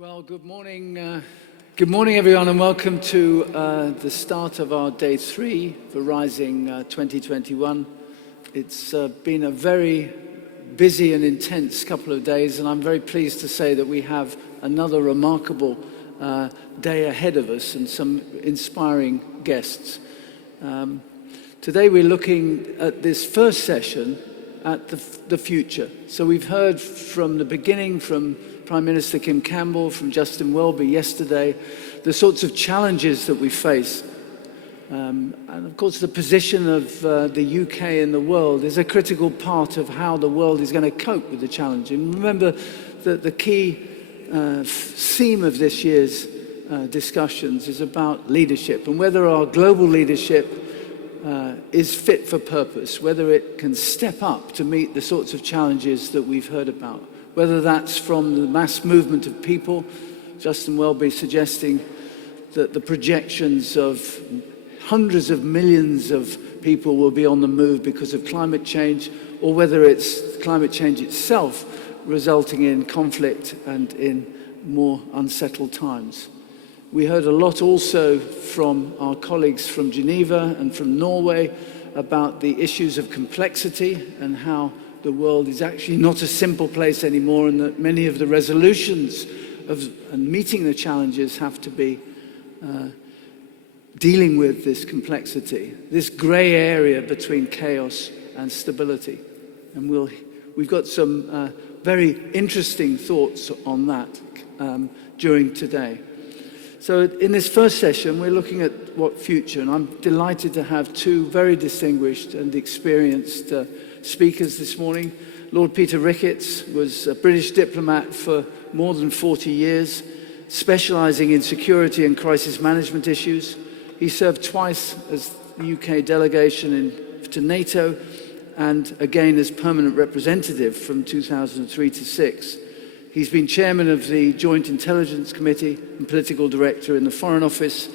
Well, good morning, everyone, and welcome to the start of our Day 3 for Rising 2021. It's been a very busy and intense couple of days, and I'm very pleased to say that we have another remarkable day ahead of us and some inspiring guests. Today we're looking at this first session at the future. So we've heard from the beginning from Prime Minister Kim Campbell, from Justin Welby yesterday, the sorts of challenges that we face. And of course the position of the UK in the world is a critical part of how the world is going to cope with the challenge. And remember that the key theme of this year's discussions is about leadership and whether our global leadership is fit for purpose, whether it can step up to meet the sorts of challenges that we've heard about. Whether that's from the mass movement of people, Justin Welby suggesting that the projections of hundreds of millions of people will be on the move because of climate change, or whether it's climate change itself resulting in conflict and in more unsettled times. We heard a lot also from our colleagues from Geneva and from Norway about the issues of complexity and how the world is actually not a simple place anymore, and that many of the resolutions and meeting the challenges have to be dealing with this complexity, this grey area between chaos and stability. And we've got some very interesting thoughts on that during today. So in this first session, we're looking at what future, and I'm delighted to have two very distinguished and experienced speakers this morning. Lord Peter Ricketts was a British diplomat for more than 40 years, specialising in security and crisis management issues. He served twice as the UK delegation to NATO, and again as permanent representative from 2003 to 6. He's been chairman of the Joint Intelligence Committee and political director in the Foreign Office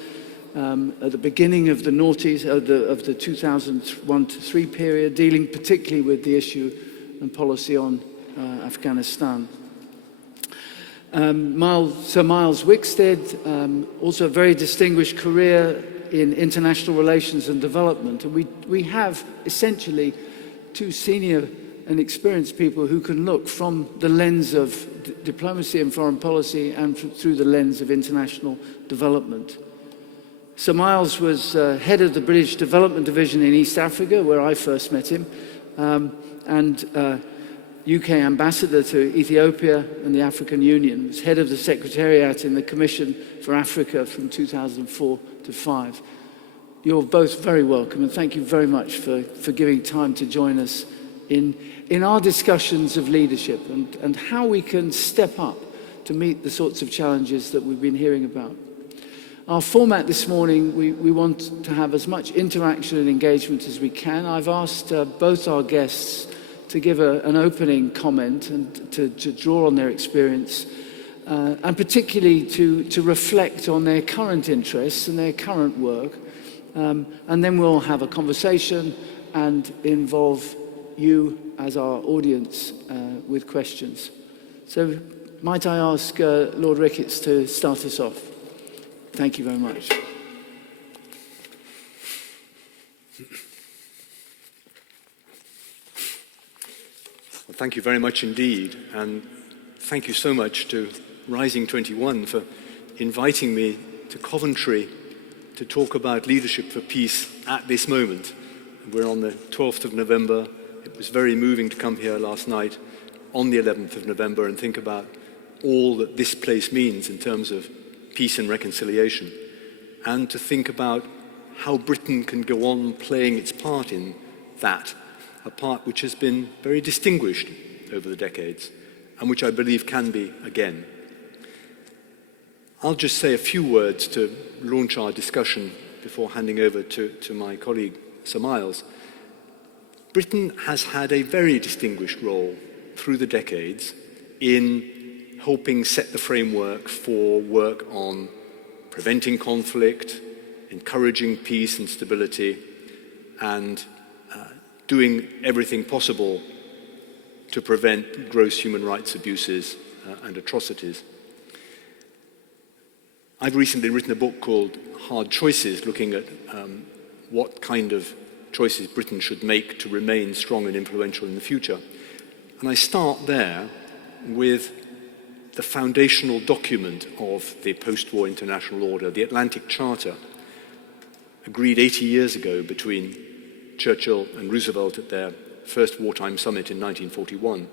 at the beginning of the noughties, of the 2001 to 3 period, dealing particularly with the issue and policy on Afghanistan. Sir Myles Wickstead, also a very distinguished career in international relations and development. And we have essentially two senior and experienced people who can look from the lens of diplomacy and foreign policy and through the lens of international development. Sir Myles was head of the British Development Division in East Africa, where I first met him, and UK ambassador to Ethiopia and the African Union. He was head of the Secretariat in the Commission for Africa from 2004 to 5. You're both very welcome, and thank you very much for giving time to join us in our discussions of leadership and how we can step up to meet the sorts of challenges that we've been hearing about. Our format this morning, we want to have as much interaction and engagement as we can. I've asked both our guests to give an opening comment and to draw on their experience, and particularly to reflect on their current interests and their current work. And then we'll have a conversation and involve you as our audience with questions. So might I ask Lord Ricketts to start us off? Thank you very much. Well, thank you very much indeed, and thank you so much to Rising 21 for inviting me to Coventry to talk about leadership for peace at this moment. We're on the 12th of November. It was very moving to come here last night on the 11th of November and think about all that this place means in terms of peace and reconciliation, and to think about how Britain can go on playing its part in that, a part which has been very distinguished over the decades and which I believe can be again. I'll just say a few words to launch our discussion before handing over to my colleague Sir Myles. Britain has had a very distinguished role through the decades in helping set the framework for work on preventing conflict, encouraging peace and stability, and doing everything possible to prevent gross human rights abuses and atrocities. I've recently written a book called Hard Choices, looking at what kind of choices Britain should make to remain strong and influential in the future. And I start there with the foundational document of the post-war international order, the Atlantic Charter, agreed 80 years ago between Churchill and Roosevelt at their first wartime summit in 1941,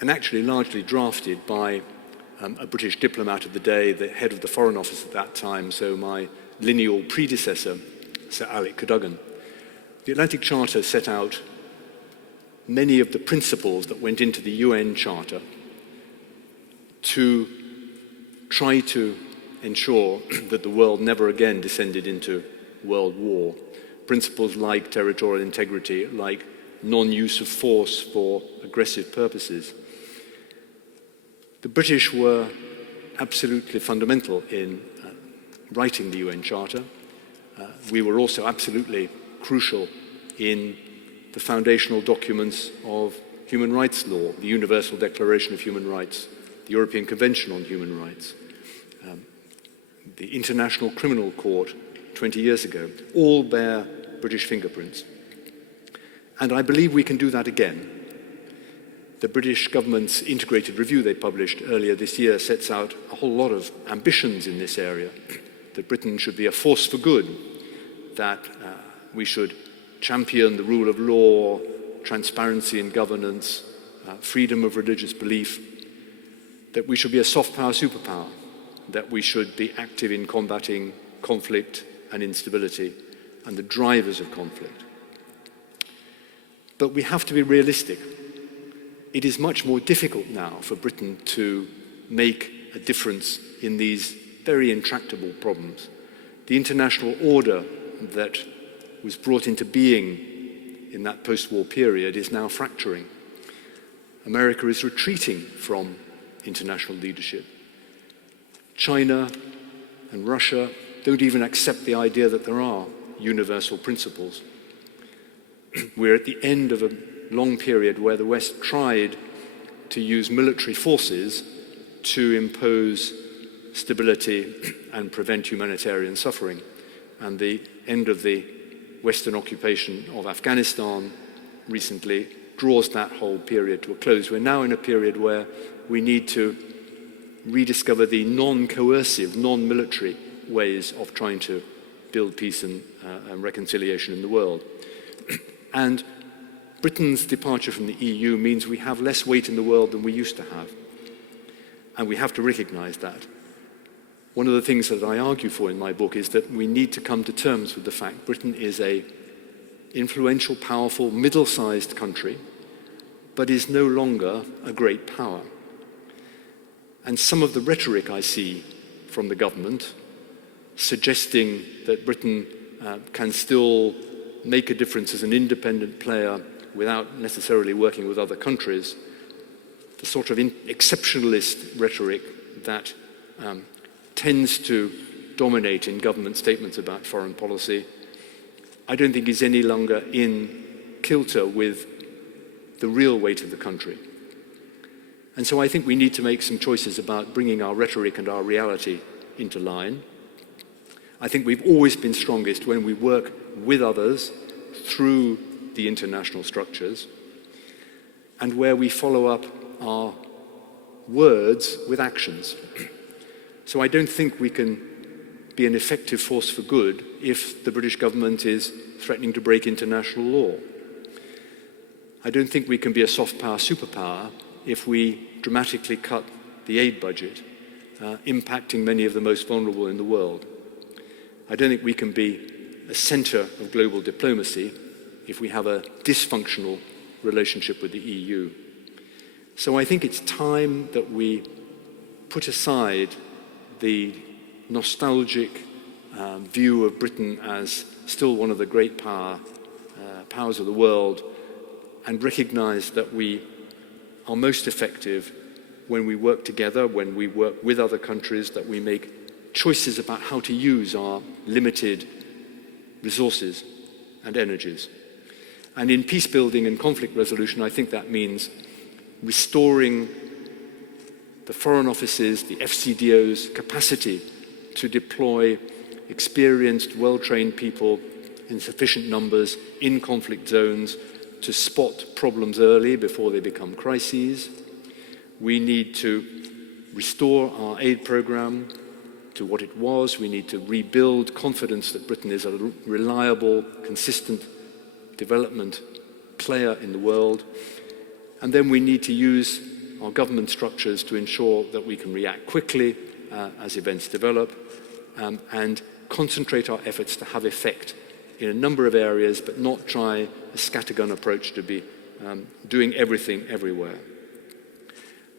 and actually largely drafted by a British diplomat of the day, the head of the Foreign Office at that time, so my lineal predecessor, Sir Alec Cadogan. The Atlantic Charter set out many of the principles that went into the UN Charter to try to ensure that the world never again descended into world war. Principles like territorial integrity, like non-use of force for aggressive purposes. The British were absolutely fundamental in writing the UN Charter. We were also absolutely crucial in the foundational documents of human rights law, the Universal Declaration of Human Rights, the European Convention on Human Rights, the International Criminal Court 20 years ago, all bear British fingerprints. And I believe we can do that again. The British government's integrated review they published earlier this year sets out a whole lot of ambitions in this area, that Britain should be a force for good, that we should champion the rule of law, transparency in governance, freedom of religious belief, that we should be a soft power superpower, that we should be active in combating conflict and instability and the drivers of conflict. But we have to be realistic. It is much more difficult now for Britain to make a difference in these very intractable problems. The international order that was brought into being in that post-war period is now fracturing. America is retreating from international leadership. China and Russia don't even accept the idea that there are universal principles. We're at the end of a long period where the West tried to use military forces to impose stability and prevent humanitarian suffering. And the end of the Western occupation of Afghanistan recently draws that whole period to a close. We're now in a period where we need to rediscover the non-coercive, non-military ways of trying to build peace and reconciliation in the world. And Britain's departure from the EU means we have less weight in the world than we used to have. And we have to recognize that. One of the things that I argue for in my book is that we need to come to terms with the fact Britain is an influential, powerful, middle-sized country, but is no longer a great power. And some of the rhetoric I see from the government suggesting that Britain can still make a difference as an independent player without necessarily working with other countries, the sort of exceptionalist rhetoric that tends to dominate in government statements about foreign policy, I don't think is any longer in kilter with the real weight of the country. And so I think we need to make some choices about bringing our rhetoric and our reality into line. I think we've always been strongest when we work with others through the international structures and where we follow up our words with actions. So I don't think we can be an effective force for good if the British government is threatening to break international law. I don't think we can be a soft power superpower if we dramatically cut the aid budget, impacting many of the most vulnerable in the world. I don't think we can be a center of global diplomacy if we have a dysfunctional relationship with the EU. So I think it's time that we put aside the nostalgic view of Britain as still one of the great powers of the world and recognize that we are most effective when we work together, when we work with other countries, that we make choices about how to use our limited resources and energies. And in peace building and conflict resolution, I think that means restoring the Foreign Office's, the FCDO's capacity to deploy experienced, well-trained people in sufficient numbers in conflict zones to spot problems early before they become crises. We need to restore our aid program to what it was. We need to rebuild confidence that Britain is a reliable, consistent development player in the world. And then we need to use our government structures to ensure that we can react quickly as events develop and concentrate our efforts to have effect in a number of areas, but not try a scattergun approach to be doing everything everywhere.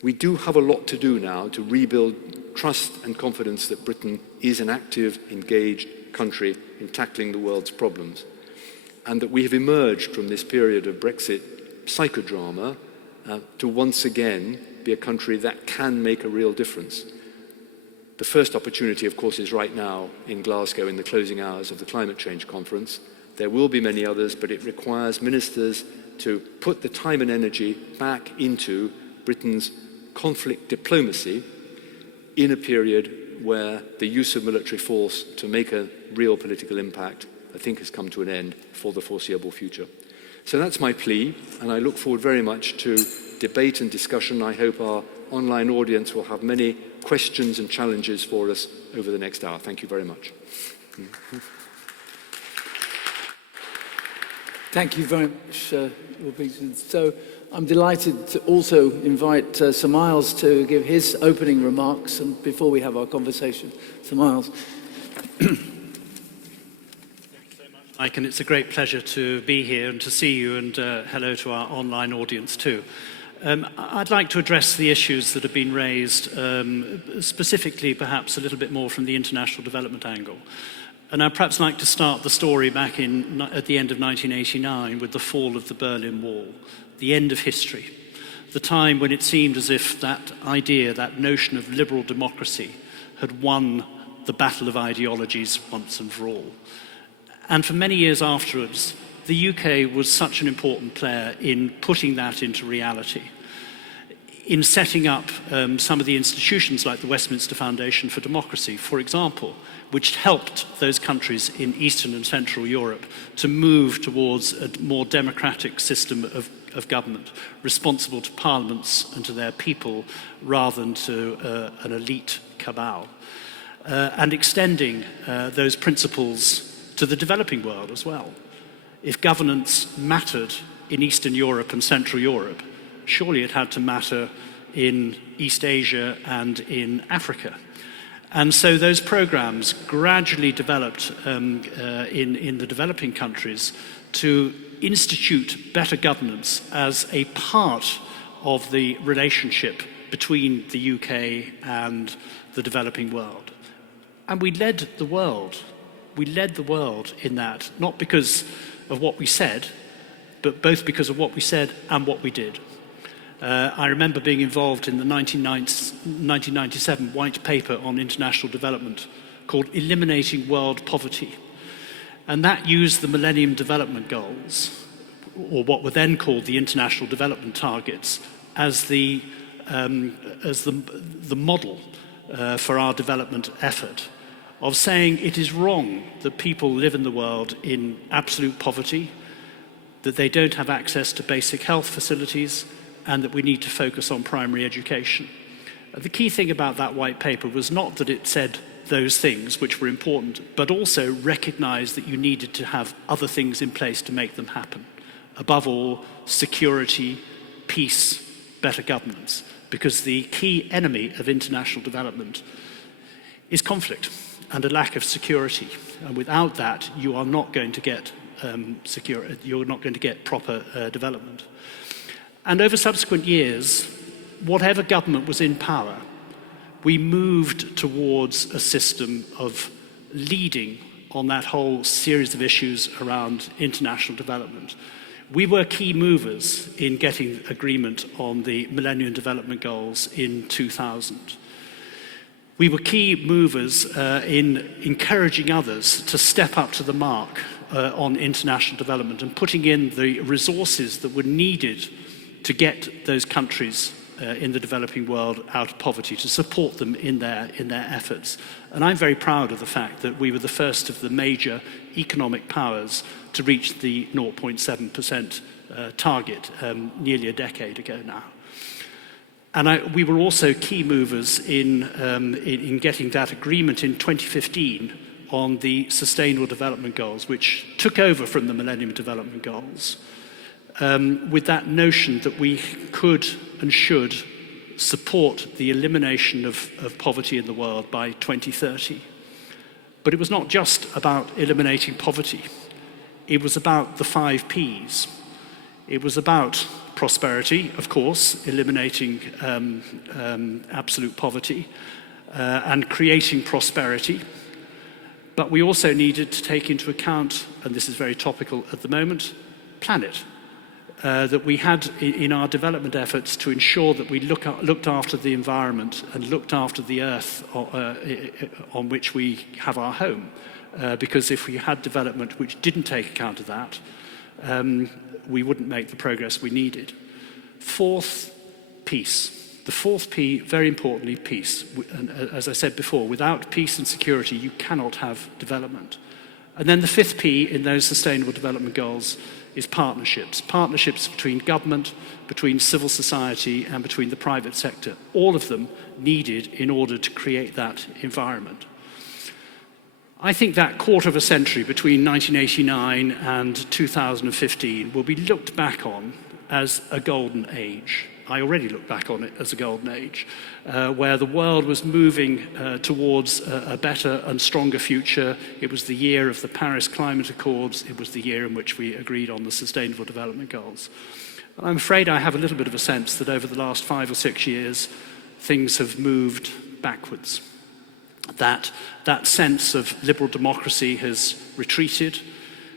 We do have a lot to do now to rebuild trust and confidence that Britain is an active, engaged country in tackling the world's problems, and that we have emerged from this period of Brexit psychodrama to once again be a country that can make a real difference. The first opportunity, of course, is right now in Glasgow in the closing hours of the Climate Change Conference. There will be many others, but it requires ministers to put the time and energy back into Britain's conflict diplomacy in a period where the use of military force to make a real political impact, I think, has come to an end for the foreseeable future. So that's my plea, and I look forward very much to debate and discussion. I hope our online audience will have many questions and challenges for us over the next hour. Thank you very much. Thank you very much, Lord Wickstead. So I'm delighted to also invite Sir Myles to give his opening remarks and before we have our conversation. Sir Myles. Mike, and it's a great pleasure to be here and to see you, and hello to our online audience too. I'd like to address the issues that have been raised, specifically perhaps a little bit more from the international development angle. And I'd perhaps like to start the story back at the end of 1989 with the fall of the Berlin Wall, the end of history, the time when it seemed as if that idea, that notion of liberal democracy had won the battle of ideologies once and for all. And for many years afterwards, the UK was such an important player in putting that into reality, in setting up some of the institutions like the Westminster Foundation for Democracy, for example, which helped those countries in Eastern and Central Europe to move towards a more democratic system of government, responsible to parliaments and to their people rather than to an elite cabal, and extending those principles to the developing world as well. If governance mattered in Eastern Europe and Central Europe, surely it had to matter in East Asia and in Africa. And so those programs gradually developed in the developing countries to institute better governance as a part of the relationship between the UK and the developing world. And we led the world. We led the world in that, not because of what we said, but both because of what we said and what we did. I remember being involved in the 1997 white paper on international development called Eliminating World Poverty. And that used the Millennium Development Goals, or what were then called the International Development Targets, as the model for our development effort, of saying it is wrong that people live in the world in absolute poverty, that they don't have access to basic health facilities, and that we need to focus on primary education. The key thing about that white paper was not that it said those things, which were important, but also recognized that you needed to have other things in place to make them happen. Above all, security, peace, better governance, because the key enemy of international development is conflict and a lack of security. And without that, you are not going to get you're not going to get proper development. And over subsequent years, whatever government was in power, we moved towards a system of leading on that whole series of issues around international development. We were key movers in getting agreement on the Millennium Development Goals in 2000. We were key movers in encouraging others to step up to the mark on international development and putting in the resources that were needed to get those countries in the developing world out of poverty, to support them in their efforts. And I'm very proud of the fact that we were the first of the major economic powers to reach the 0.7% target nearly a decade ago now. And we were also key movers in getting that agreement in 2015 on the Sustainable Development Goals, which took over from the Millennium Development Goals, with that notion that we could and should support the elimination of poverty in the world by 2030. But it was not just about eliminating poverty. It was about the 5 Ps. It was about prosperity, of course, eliminating absolute poverty and creating prosperity. But we also needed to take into account, and this is very topical at the moment, planet. That we had in our development efforts to ensure that we looked after the environment and looked after the earth on which we have our home. Because if we had development which didn't take account of that, we wouldn't make the progress we needed. 4th, peace. The 4th P, very importantly, peace. And as I said before, without peace and security, you cannot have development. And then the 5th P in those Sustainable Development Goals is partnerships. Partnerships between government, between civil society, and between the private sector. All of them needed in order to create that environment. I think that quarter of a century between 1989 and 2015 will be looked back on as a golden age. I already look back on it as a golden age, where the world was moving towards a better and stronger future. It was the year of the Paris Climate Accords. It was the year in which we agreed on the Sustainable Development Goals. And I'm afraid I have a little bit of a sense that over the last 5 or 6 years, things have moved backwards. That sense of liberal democracy has retreated.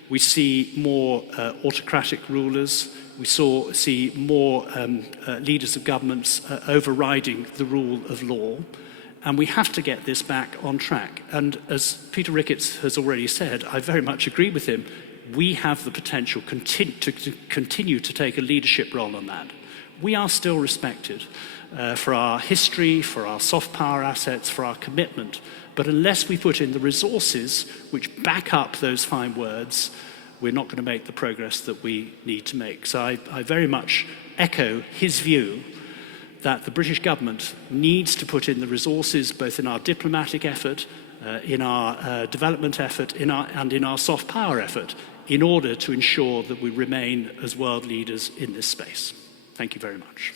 We see more autocratic rulers. We see more leaders of governments overriding the rule of law. And we have to get this back on track. And as Peter Ricketts has already said, I very much agree with him, we have the potential to continue to take a leadership role on that. We are still respected for our history, for our soft power assets, for our commitment. But unless we put in the resources which back up those fine words, we're not going to make the progress that we need to make. So I very much echo his view that the British government needs to put in the resources both in our diplomatic effort, in our development effort, and in our soft power effort in order to ensure that we remain as world leaders in this space. Thank you very much.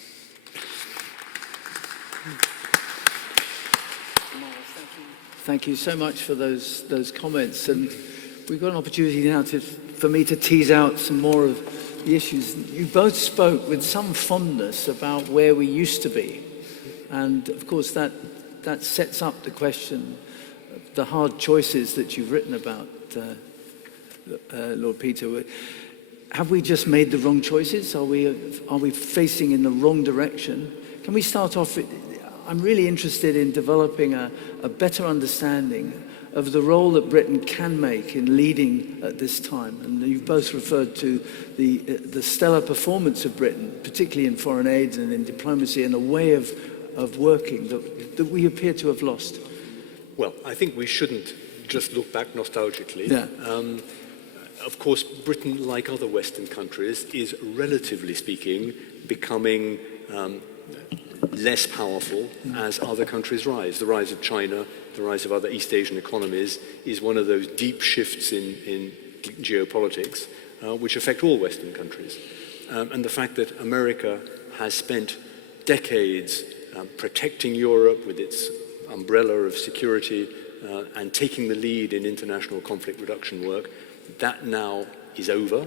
Thank you so much for those comments. And we've got an opportunity now for me to tease out some more of the issues. You both spoke with some fondness about where we used to be. And of course, that sets up the question, the hard choices that you've written about, Lord Peter. Have we just made the wrong choices? Are we facing in the wrong direction? Can we start off? I'm really interested in developing a better understanding of the role that Britain can make in leading at this time. And you've both referred to the stellar performance of Britain, particularly in foreign aid and in diplomacy, and a way of working that we appear to have lost. Well, I think we shouldn't just look back nostalgically. Yeah. Of course, Britain, like other Western countries, is relatively speaking becoming less powerful as other countries rise. The rise of China, the rise of other East Asian economies is one of those deep shifts in geopolitics which affect all Western countries. And the fact that America has spent decades protecting Europe with its umbrella of security and taking the lead in international conflict reduction work, that now is over.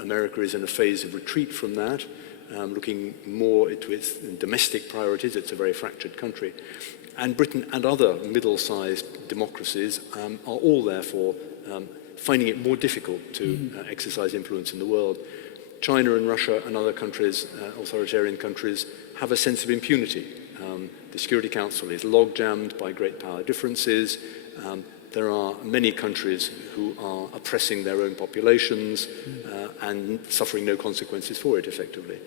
America is in a phase of retreat from that. Looking more into its domestic priorities. It's a very fractured country. And Britain and other middle-sized democracies are all therefore finding it more difficult to exercise influence in the world. China and Russia and other countries, authoritarian countries, have a sense of impunity. The Security Council is log-jammed by great power differences. There are many countries who are oppressing their own populations and suffering no consequences for it, effectively.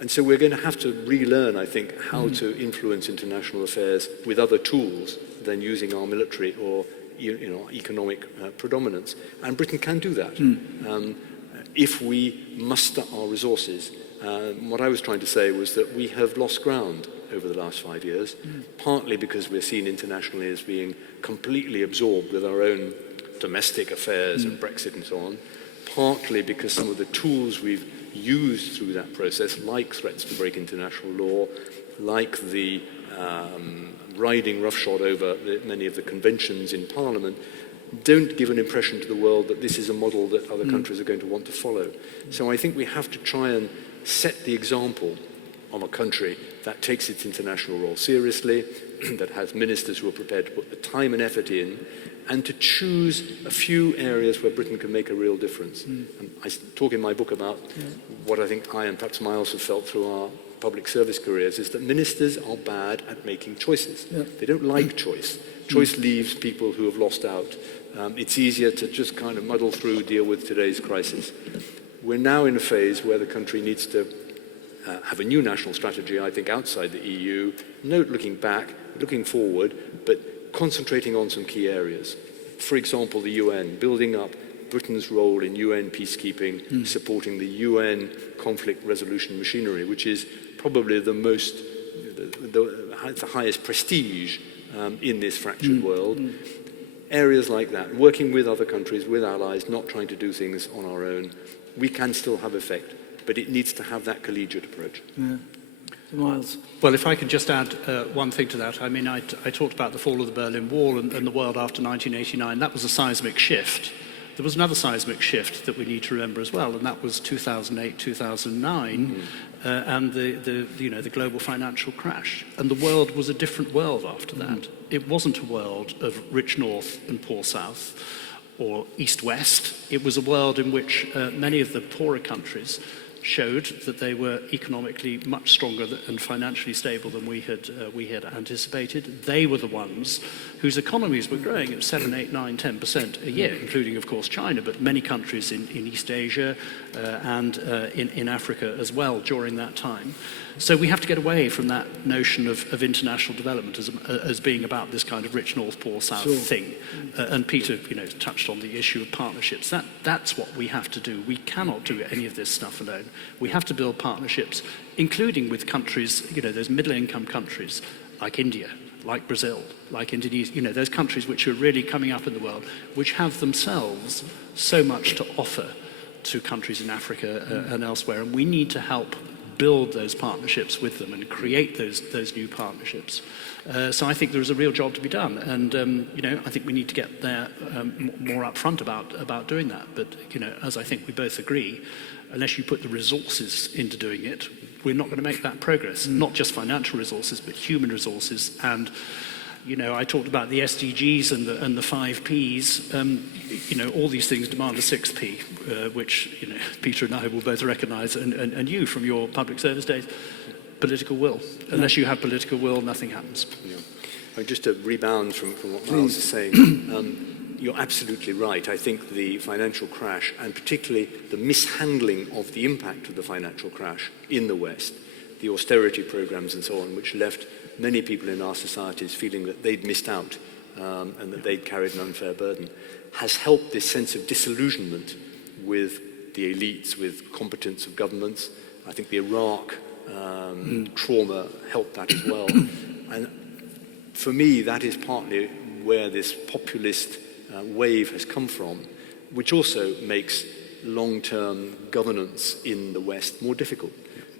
And so we're going to have to relearn, I think, how to influence international affairs with other tools than using our military or economic predominance. And Britain can do that if we muster our resources. What I was trying to say was that we have lost ground over the last 5 years, partly because we're seen internationally as being completely absorbed with our own domestic affairs and Brexit and so on, partly because some of the tools we've used through that process, like threats to break international law, like the riding roughshod over many of the conventions in Parliament, don't give an impression to the world that this is a model that other countries are going to want to follow. So I think we have to try and set the example of a country that takes its international role seriously, that has ministers who are prepared to put the time and effort in, and to choose a few areas where Britain can make a real difference. I talk in my book about what I think I and perhaps Myles have felt through our public service careers, is that ministers are bad at making choices. They don't like choice. Choice leaves people who have lost out. It's easier to just kind of muddle through, deal with today's crisis. We're now in a phase where the country needs to have a new national strategy, I think, outside the EU, not looking back, looking forward, but concentrating on some key areas. For example, the UN, building up Britain's role in UN peacekeeping, supporting the UN conflict resolution machinery, which is probably the highest prestige in this fractured world. Areas like that, working with other countries, with allies, not trying to do things on our own, we can still have effect, but it needs to have that collegiate approach. Myles. Well, if I could just add one thing to that. I mean, I talked about the fall of the Berlin Wall and the world after 1989. That was a seismic shift. There was another seismic shift that we need to remember as well, and that was 2008, 2009, and the global financial crash. And the world was a different world after that. It wasn't a world of rich north and poor south, or east-west. It was a world in which many of the poorer countries showed that they were economically much stronger and financially stable than we had anticipated. They were the ones whose economies were growing at 7, 8, 9, 10% a year, including, of course, China, but many countries in East Asia and in Africa as well during that time. So we have to get away from that notion of international development as being about this kind of rich north, poor south thing. And Peter, touched on the issue of partnerships. That's what we have to do. We cannot do any of this stuff alone. We have to build partnerships, including with countries, those middle-income countries like India, like Brazil, like Indonesia, those countries which are really coming up in the world, which have themselves so much to offer to countries in Africa and elsewhere. And we need to help build those partnerships with them and create those new partnerships. So I think there is a real job to be done, and I think we need to get there more upfront about doing that. But as I think we both agree, unless you put the resources into doing it, we're not going to make that progress. Not just financial resources, but human resources. And I talked about the SDGs and the 5 Ps. All these things demand a 6 P, which Peter and I will both recognise, and you from your public service days. Political will. Unless you have political will, nothing happens. Just to rebound from what Myles is saying, you're absolutely right. I think the financial crash, and particularly the mishandling of the impact of the financial crash in the West, the austerity programs and so on, which left many people in our societies feeling that they'd missed out and that they'd carried an unfair burden, has helped this sense of disillusionment with the elites, with competence of governments. I think the Iraq trauma helped that as well. And for me, that is partly where this populist wave has come from, which also makes long-term governance in the West more difficult,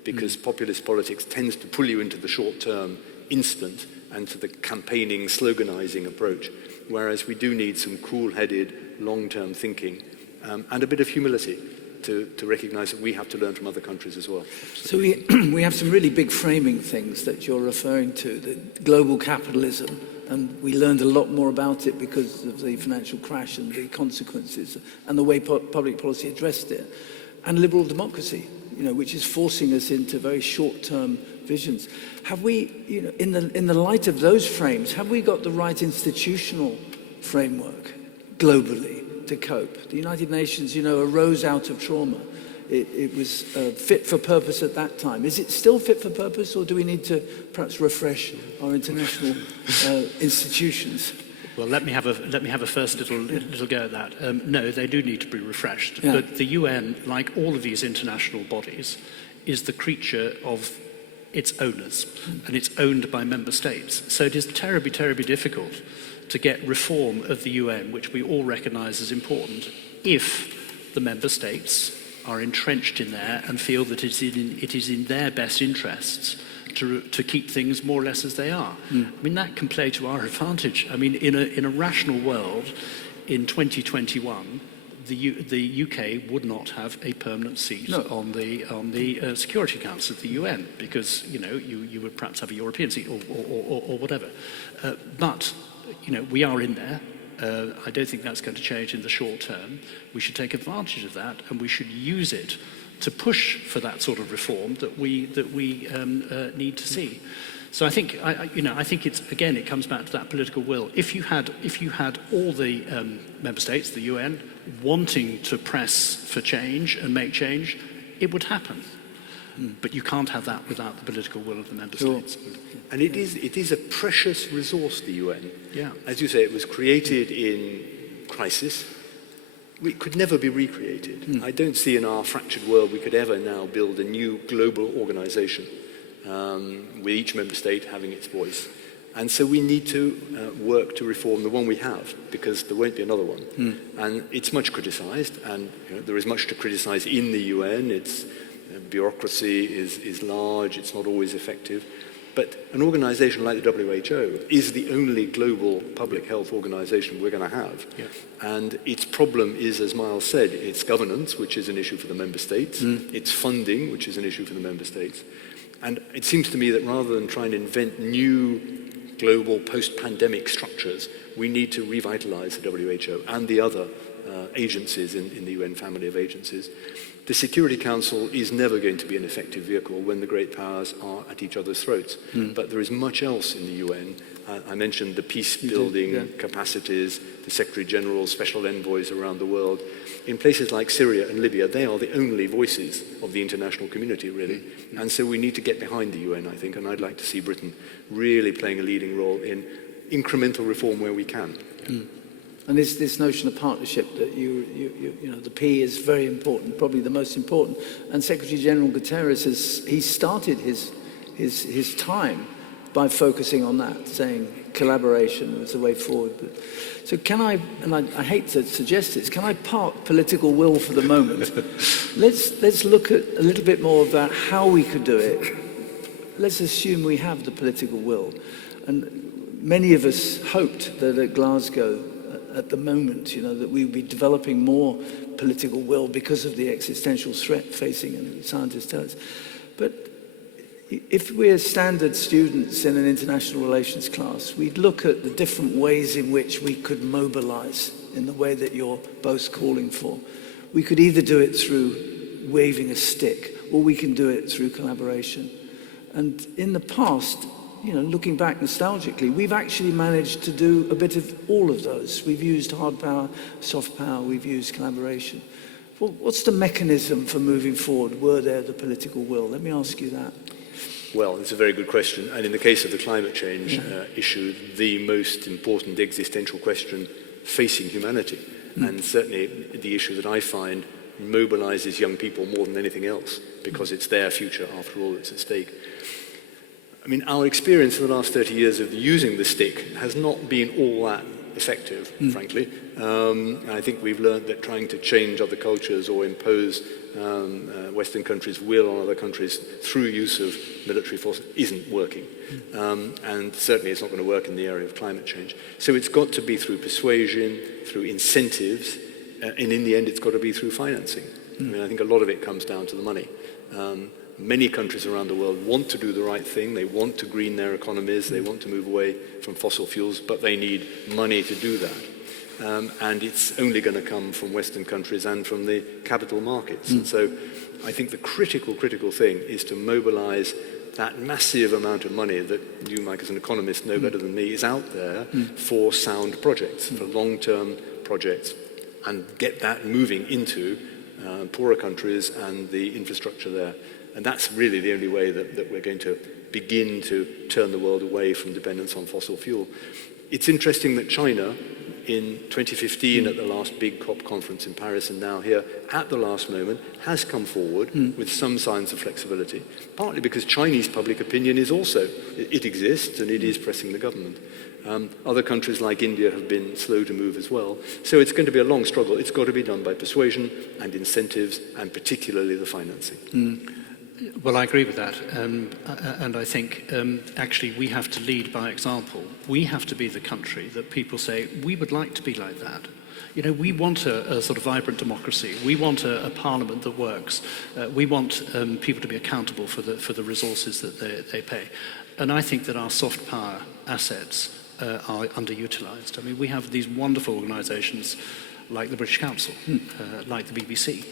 because populist politics tends to pull you into the short-term instant and to the campaigning, sloganizing approach, whereas we do need some cool-headed, long-term thinking and a bit of humility to recognize that we have to learn from other countries as well. So we have some really big framing things that you're referring to, the global capitalism, and we learned a lot more about it because of the financial crash and the consequences and the way public policy addressed it, and liberal democracy, which is forcing us into very short-term visions. Have we, in the light of those frames, have we got the right institutional framework globally to cope? The United Nations, arose out of trauma. it was fit for purpose at that time. Is it still fit for purpose, or do we need to perhaps refresh our international institutions? Well, let me have a first little go at that. No, they do need to be refreshed. Yeah. But the UN, like all of these international bodies, is the creature of its owners, and it's owned by member states. So it is terribly, terribly difficult to get reform of the UN, which we all recognise as important, if the member states are entrenched in there and feel that it is in their best interests to keep things more or less as they are. I mean, that can play to our advantage. I mean, in a rational world, in 2021, the UK would not have a permanent seat on the Security Council of the UN, because you would perhaps have a European seat or whatever. But we are in there. I don't think that's going to change in the short term. We should take advantage of that, and we should use it to push for that sort of reform that we need to see. So I think it comes back to that political will. If you had all the member states, the UN, wanting to press for change and make change, it would happen. But you can't have that without the political will of the member states. And it is a precious resource, the UN. Yeah. As you say, it was created in crisis. It could never be recreated. I don't see in our fractured world we could ever now build a new global organization with each member state having its voice. And so we need to work to reform the one we have, because there won't be another one. And it's much criticized, and there is much to criticize in the UN. Its bureaucracy is large, it's not always effective. But an organization like the WHO is the only global public health organization we're going to have. Yeah. And its problem is, as Myles said, its governance, which is an issue for the member states, its funding, which is an issue for the member states. And it seems to me that rather than trying to invent new global post-pandemic structures, we need to revitalize the WHO and the other agencies in the UN family of agencies. The Security Council is never going to be an effective vehicle when the great powers are at each other's throats. But there is much else in the UN. I mentioned the peace-building capacities, the Secretary General, special envoys around the world. In places like Syria and Libya, they are the only voices of the international community, really. And so we need to get behind the UN, I think, and I'd like to see Britain really playing a leading role in incremental reform where we can. And this notion of partnership that the P is very important, probably the most important. And Secretary General Guterres he started his time by focusing on that, saying collaboration was the way forward. So can I, and I hate to suggest this, can I park political will for the moment? Let's look at a little bit more about how we could do it. Let's assume we have the political will. And many of us hoped that at Glasgow, at the moment, that we would be developing more political will because of the existential threat facing, and scientists tell us. But if we're standard students in an international relations class, we'd look at the different ways in which we could mobilize in the way that you're both calling for. We could either do it through waving a stick, or we can do it through collaboration. And in the past, looking back nostalgically, we've actually managed to do a bit of all of those. We've used hard power, soft power, we've used collaboration. Well, what's the mechanism for moving forward, were there the political will? Let me ask you that. Well, it's a very good question. And in the case of the climate change issue, the most important existential question facing humanity. And certainly the issue that I find mobilizes young people more than anything else, because it's their future, after all, that's at stake. I mean, our experience in the last 30 years of using the stick has not been all that effective, frankly. I think we've learned that trying to change other cultures or impose Western countries' will on other countries through use of military force isn't working. And certainly it's not going to work in the area of climate change. So it's got to be through persuasion, through incentives, and in the end it's got to be through financing. I mean, I think a lot of it comes down to the money. Many countries around the world want to do the right thing. They want to green their economies. They want to move away from fossil fuels, but they need money to do that. And it's only going to come from Western countries and from the capital markets. And so I think the critical thing is to mobilize that massive amount of money that you, Mike, as an economist, know better than me, is out there for sound projects, for long-term projects, and get that moving into poorer countries and the infrastructure there. And that's really the only way that we're going to begin to turn the world away from dependence on fossil fuel. It's interesting that China, in 2015 at the last big COP conference in Paris and now here, at the last moment, has come forward with some signs of flexibility, partly because Chinese public opinion is also, it exists and it is pressing the government. Other countries like India have been slow to move as well. So it's going to be a long struggle. It's got to be done by persuasion and incentives and particularly the financing. Well, I agree with that. And I think actually we have to lead by example. We have to be the country that people say, we would like to be like that. You know, we want a sort of vibrant democracy. We want a parliament that works. We want people to be accountable for the resources that they pay. And I think that our soft power assets are underutilised. I mean, we have these wonderful organisations like the British Council, like the BBC,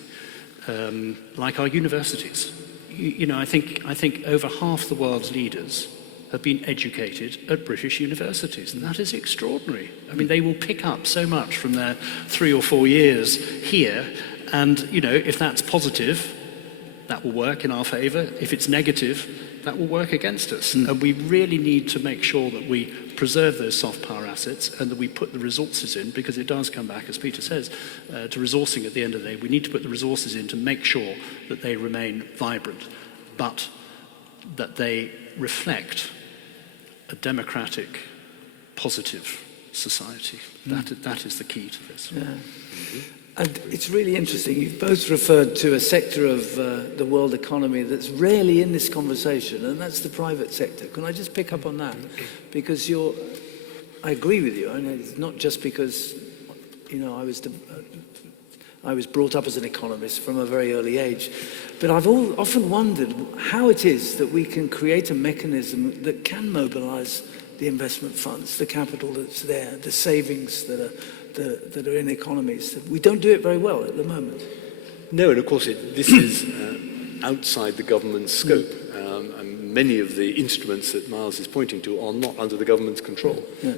like our universities. You know, I think over half the world's leaders have been educated at British universities, and that is extraordinary. I mean, they will pick up so much from their 3 or 4 years here, and, you know, if that's positive, that will work in our favour. If it's negative, that will work against us. And we really need to make sure that we preserve those soft power assets and that we put the resources in, because it does come back, as Peter says, to resourcing at the end of the day. We need to put the resources in to make sure that they remain vibrant, but that they reflect a democratic, positive society. That is the key to this. Yeah. And it's really interesting. You've both referred to a sector of the world economy that's rarely in this conversation, and that's the private sector. Can I just pick up on that? Because I agree with you. I mean, it's not just because, you know, I was brought up as an economist from a very early age, but I've often wondered how it is that we can create a mechanism that can mobilise the investment funds, the capital that's there, the savings that are in economies. We don't do it very well at the moment. No, and of course this is outside the government's scope. And many of the instruments that Myles is pointing to are not under the government's control. Yeah.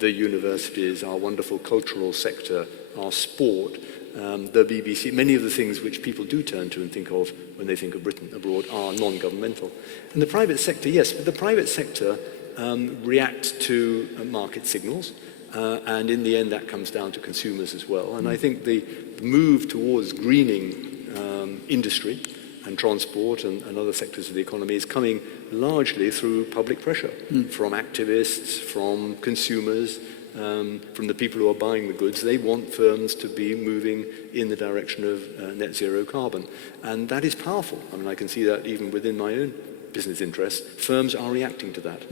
The universities, our wonderful cultural sector, our sport, the BBC, many of the things which people do turn to and think of when they think of Britain abroad are non-governmental. And the private sector, yes, but the private sector reacts to market signals. And in the end, that comes down to consumers as well. And I think the move towards greening industry and transport and other sectors of the economy is coming largely through public pressure from activists, from consumers, from the people who are buying the goods. They want firms to be moving in the direction of net zero carbon. And that is powerful. I mean, I can see that even within my own business interests. Firms are reacting to that.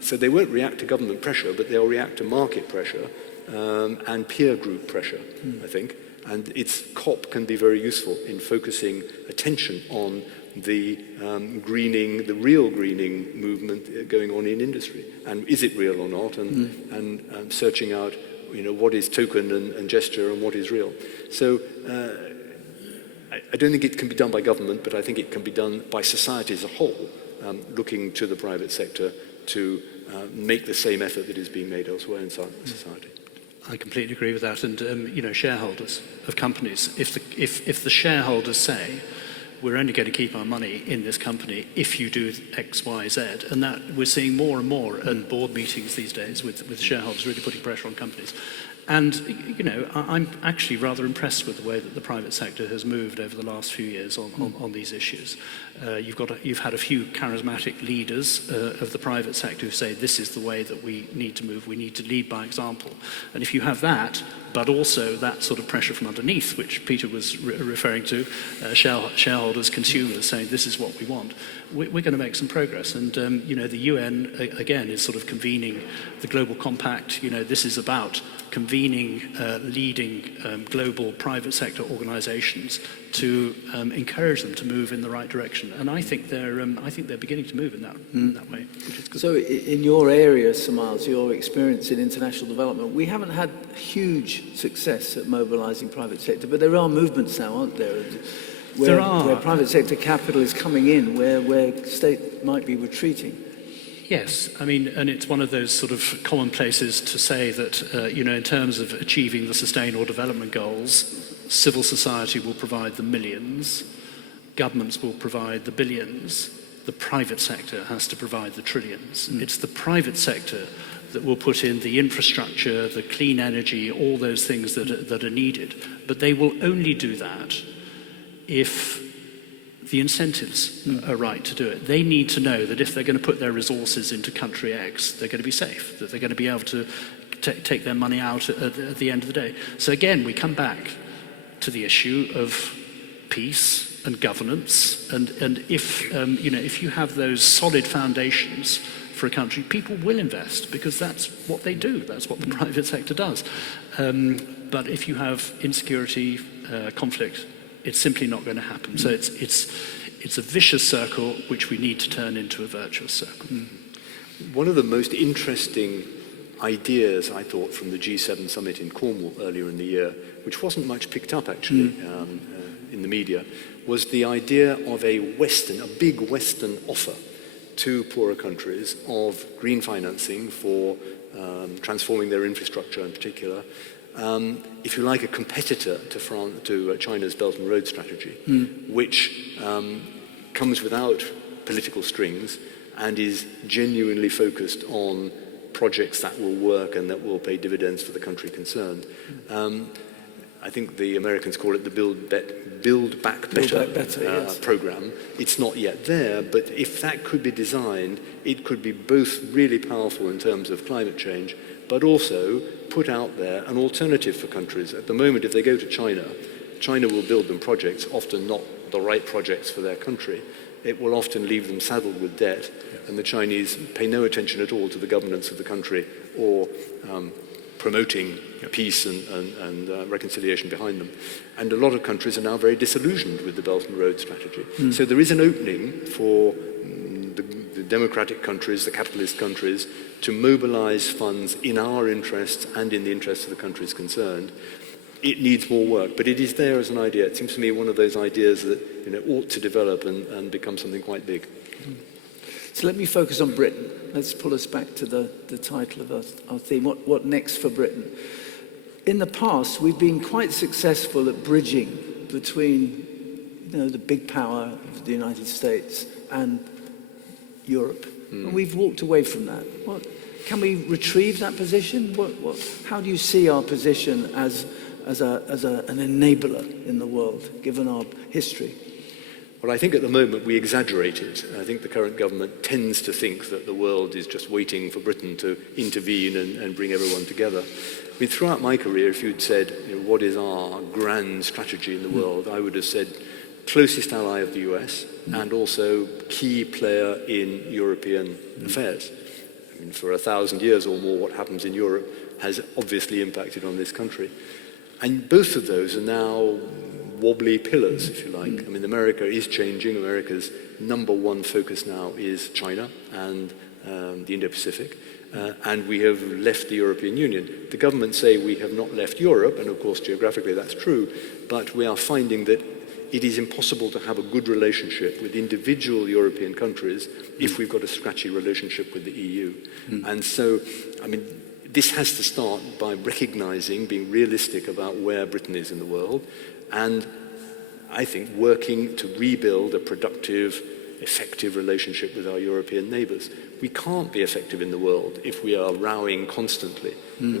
So they won't react to government pressure, but they'll react to market pressure and peer group pressure, I think. And COP can be very useful in focusing attention on the greening, the real greening movement going on in industry. And is it real or not? And searching out, you know, what is token and gesture and what is real. So I don't think it can be done by government, but I think it can be done by society as a whole, looking to the private sector to make the same effort that is being made elsewhere in society. I completely agree with that. And you know, shareholders of companies, if the shareholders say, we're only going to keep our money in this company if you do X, Y, Z, and that we're seeing more and more at board meetings these days with shareholders really putting pressure on companies. And, you know, I'm actually rather impressed with the way that the private sector has moved over the last few years on these issues. You've had a few charismatic leaders of the private sector who say this is the way that we need to move. We need to lead by example. And if you have that, but also that sort of pressure from underneath, which Peter was referring to, shareholders, consumers saying this is what we want, we're going to make some progress. And, you know, the UN, again, is sort of convening the Global Compact. You know, this is about convening leading global private sector organizations to encourage them to move in the right direction. And I think they're beginning to move in that way, which is good. So in your area, Sir Myles, your experience in international development, we haven't had huge success at mobilizing private sector, but there are movements now, aren't there? Where private sector capital is coming in, where state might be retreating. Yes, I mean, and it's one of those sort of commonplaces to say that, you know, in terms of achieving the Sustainable Development Goals, Civil society will provide the millions, governments will provide the billions, the private sector has to provide the trillions. It's the private sector that will put in the infrastructure, the clean energy, all those things that are needed. But they will only do that if the incentives are right to do it. They need to know that if they're going to put their resources into country X, they're going to be safe, that they're going to be able to take their money out at the end of the day. So again, we come back to the issue of peace and governance, and if if you have those solid foundations for a country, people will invest because that's what they do. That's what the private sector does. But if you have insecurity, conflict, it's simply not going to happen. So it's a vicious circle which we need to turn into a virtuous circle. One of the most interesting ideas, I thought, from the G7 summit in Cornwall earlier in the year, which wasn't much picked up actually in the media, was the idea of a big Western offer to poorer countries of green financing for transforming their infrastructure in particular. If you like, a competitor to China's Belt and Road strategy, which comes without political strings and is genuinely focused on projects that will work and that will pay dividends for the country concerned. I think the Americans call it the Build Back Better, yes. program. It's not yet there, but if that could be designed, it could be both really powerful in terms of climate change, but also put out there an alternative for countries. At the moment, if they go to China, China will build them projects, often not the right projects for their country. It will often leave them saddled with debt, and the Chinese pay no attention at all to the governance of the country or promoting peace and reconciliation behind them. And a lot of countries are now very disillusioned with the Belt and Road strategy. So there is an opening for the democratic countries, the capitalist countries, to mobilize funds in our interests and in the interests of the countries concerned. It needs more work, but it is there as an idea. It seems to me one of those ideas that ought to develop and become something quite big. So let me focus on Britain. Let's pull us back to the title of our theme. What next for Britain? In the past, we've been quite successful at bridging between the big power of the United States and Europe. And we've walked away from that. Can we retrieve that position? How do you see our position as an enabler in the world, given our history? Well, I think at the moment we exaggerate it. I think the current government tends to think that the world is just waiting for Britain to intervene and bring everyone together. I mean, throughout my career, if you'd said, what is our grand strategy in the world, I would have said closest ally of the US and also key player in European affairs. I mean, for 1,000 years or more, what happens in Europe has obviously impacted on this country. And both of those are now wobbly pillars, if you like. I mean, America is changing. America's number one focus now is China and the Indo-Pacific. And we have left the European Union. The government say we have not left Europe, and of course geographically that's true, but we are finding that it is impossible to have a good relationship with individual European countries if we've got a scratchy relationship with the EU. And so, I mean, this has to start by recognizing, being realistic about where Britain is in the world, and I think working to rebuild a productive, effective relationship with our European neighbours. We can't be effective in the world if we are rowing constantly.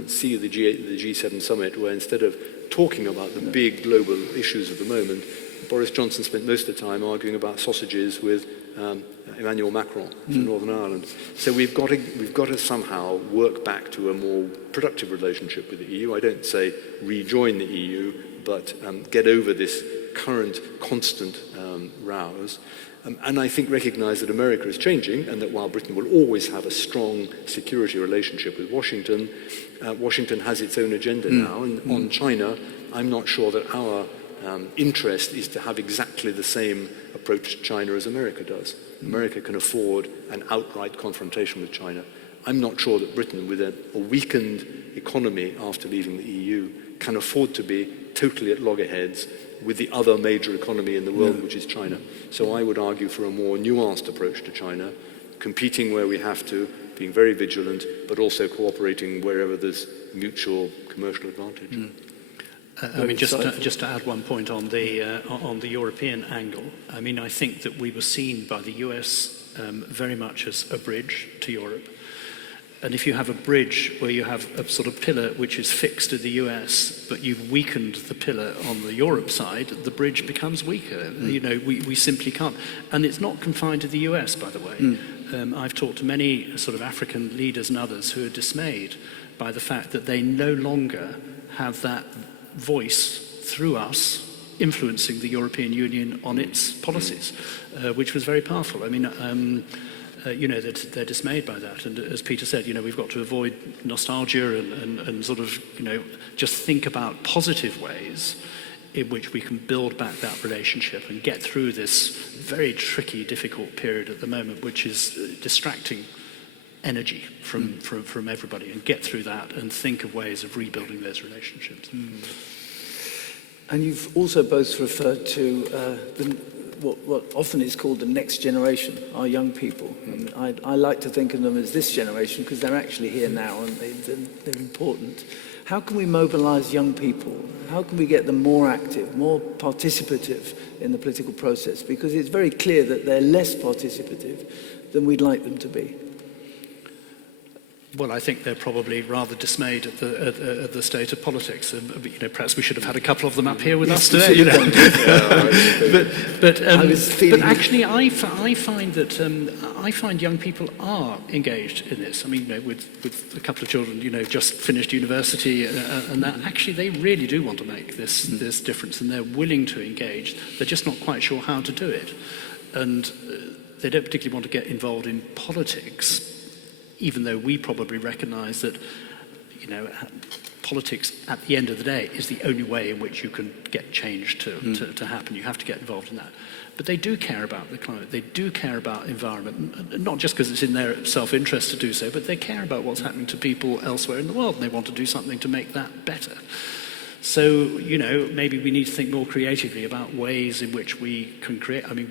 See the G7 summit, where instead of talking about the big global issues of the moment, Boris Johnson spent most of the time arguing about sausages with Emmanuel Macron from Northern Ireland. So we've got to somehow work back to a more productive relationship with the EU. I don't say rejoin the EU, but get over this current constant rows. And I think recognise that America is changing, and that while Britain will always have a strong security relationship with Washington, Washington has its own agenda now. And on China, I'm not sure that our interest is to have exactly the same approach to China as America does. America can afford an outright confrontation with China. I'm not sure that Britain, with a weakened economy after leaving the EU, can afford to be totally at loggerheads with the other major economy in the world, which is China. So I would argue for a more nuanced approach to China, competing where we have to, being very vigilant, but also cooperating wherever there's mutual commercial advantage. I mean, just to add one point on the European angle. I mean, I think that we were seen by the US very much as a bridge to Europe. And if you have a bridge where you have a sort of pillar which is fixed to the US, but you've weakened the pillar on the Europe side, the bridge becomes weaker. You know, we simply can't. And it's not confined to the US, by the way. I've talked to many sort of African leaders and others who are dismayed by the fact that they no longer have that voice through us influencing the European Union on its policies, which was very powerful. I mean, you know, they're dismayed by that. And as Peter said, you know, we've got to avoid nostalgia and sort of, you know, just think about positive ways in which we can build back that relationship and get through this very tricky, difficult period at the moment, which is distracting energy from everybody, and get through that and think of ways of rebuilding those relationships. And you've also both referred to what often is called the next generation, our young people. And I like to think of them as this generation because they're actually here now and they're important. How can we mobilize young people? How can we get them more active, more participative in the political process? Because it's very clear that they're less participative than we'd like them to be. Well, I think they're probably rather dismayed at the state of politics. You know, perhaps we should have had a couple of them up here with us today. You know, but actually, I find that I find young people are engaged in this. I mean, you know, with a couple of children, you know, just finished university, and that actually they really do want to make this difference, and they're willing to engage. They're just not quite sure how to do it, and they don't particularly want to get involved in politics. Even though we probably recognise that, you know, politics at the end of the day is the only way in which you can get change to happen. You have to get involved in that. But they do care about the climate. They do care about environment, not just because it's in their self-interest to do so, but they care about what's happening to people elsewhere in the world, and they want to do something to make that better. So, you know, maybe we need to think more creatively about ways in which we can create. I mean,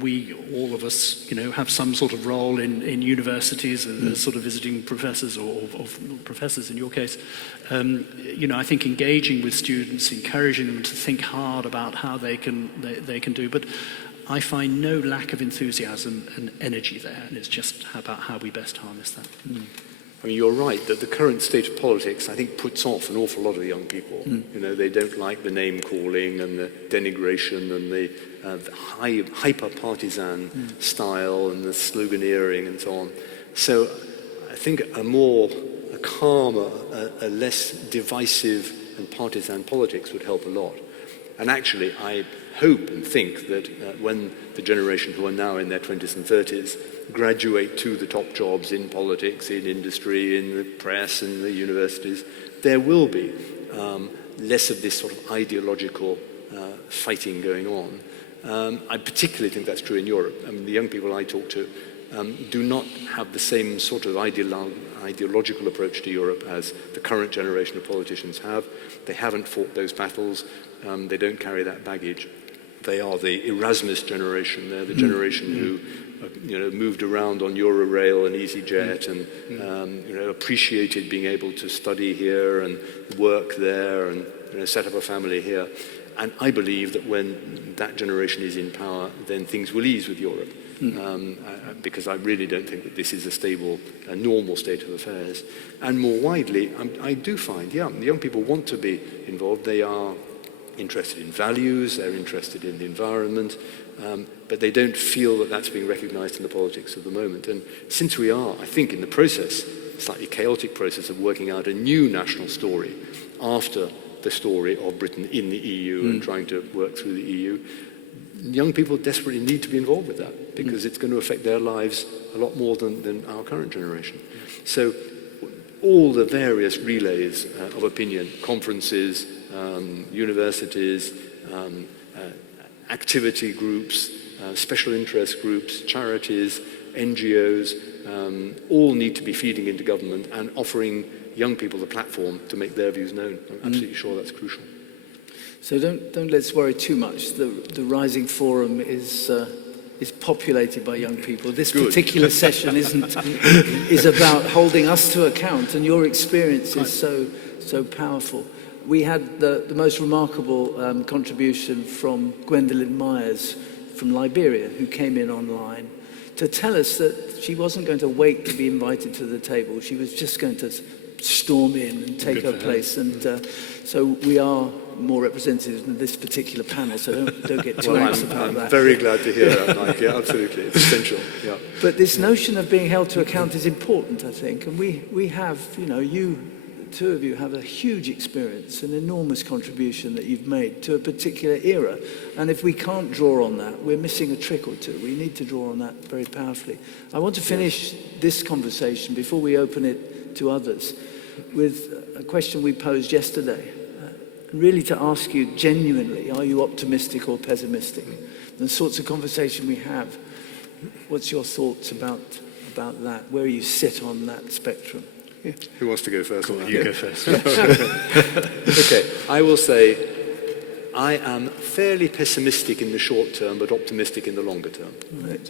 all of us, you know, have some sort of role in universities as sort of visiting professors or professors in your case. You know, I think engaging with students, encouraging them to think hard about how they can do. But I find no lack of enthusiasm and energy there, and it's just about how we best harness that. I mean, you're right that the current state of politics, I think, puts off an awful lot of young people. You know, they don't like the name calling and the denigration and the hyper-partisan style and the sloganeering and so on. So I think a calmer, a less divisive and partisan politics would help a lot. And actually, I hope and think that when the generation who are now in their 20s and 30s graduate to the top jobs in politics, in industry, in the press, in the universities, there will be less of this sort of ideological fighting going on. I particularly think that's true in Europe. I mean, the young people I talk to do not have the same sort of ideological approach to Europe as the current generation of politicians have. They haven't fought those battles. They don't carry that baggage. They are the Erasmus generation. They're the generation who, you know, moved around on Eurorail and EasyJet and, you know, appreciated being able to study here and work there and, you know, set up a family here. And I believe that when that generation is in power, then things will ease with Europe. Because I really don't think that this is a stable, normal state of affairs. And more widely, I do find, the young people want to be involved. They are interested in values, they're interested in the environment, but they don't feel that that's being recognised in the politics of the moment. And since we are, I think, in the process, slightly chaotic process of working out a new national story after the story of Britain in the EU and trying to work through the EU, young people desperately need to be involved with that because it's going to affect their lives a lot more than our current generation. So all the various relays of opinion, conferences, universities, activity groups, special interest groups, charities, NGOs, all need to be feeding into government and offering young people the platform to make their views known. I'm absolutely sure that's crucial. So don't let's worry too much. The Rising Forum is populated by young people. This particular session is about holding us to account, and your experience is so powerful. we had the most remarkable contribution from Gwendolyn Myers from Liberia, who came in online to tell us that she wasn't going to wait to be invited to the table. She was just going to storm in and take her place. And so we are more representative than this particular panel, so don't get too anxious about that. I'm very glad to hear that, Mike. Yeah, absolutely. It's essential. Yeah. But this notion of being held to account is important, I think. And we have, you two of you have a huge experience, an enormous contribution that you've made to a particular era. And if we can't draw on that, we're missing a trick or two. We need to draw on that very powerfully. I want to finish this conversation before we open it to others with a question we posed yesterday. Really to ask you genuinely, are you optimistic or pessimistic? The sorts of conversation we have, what's your thoughts about that? Where you sit on that spectrum? Yeah. Who wants to go first? You go first. Okay, I will say I am fairly pessimistic in the short term, but optimistic in the longer term. Right.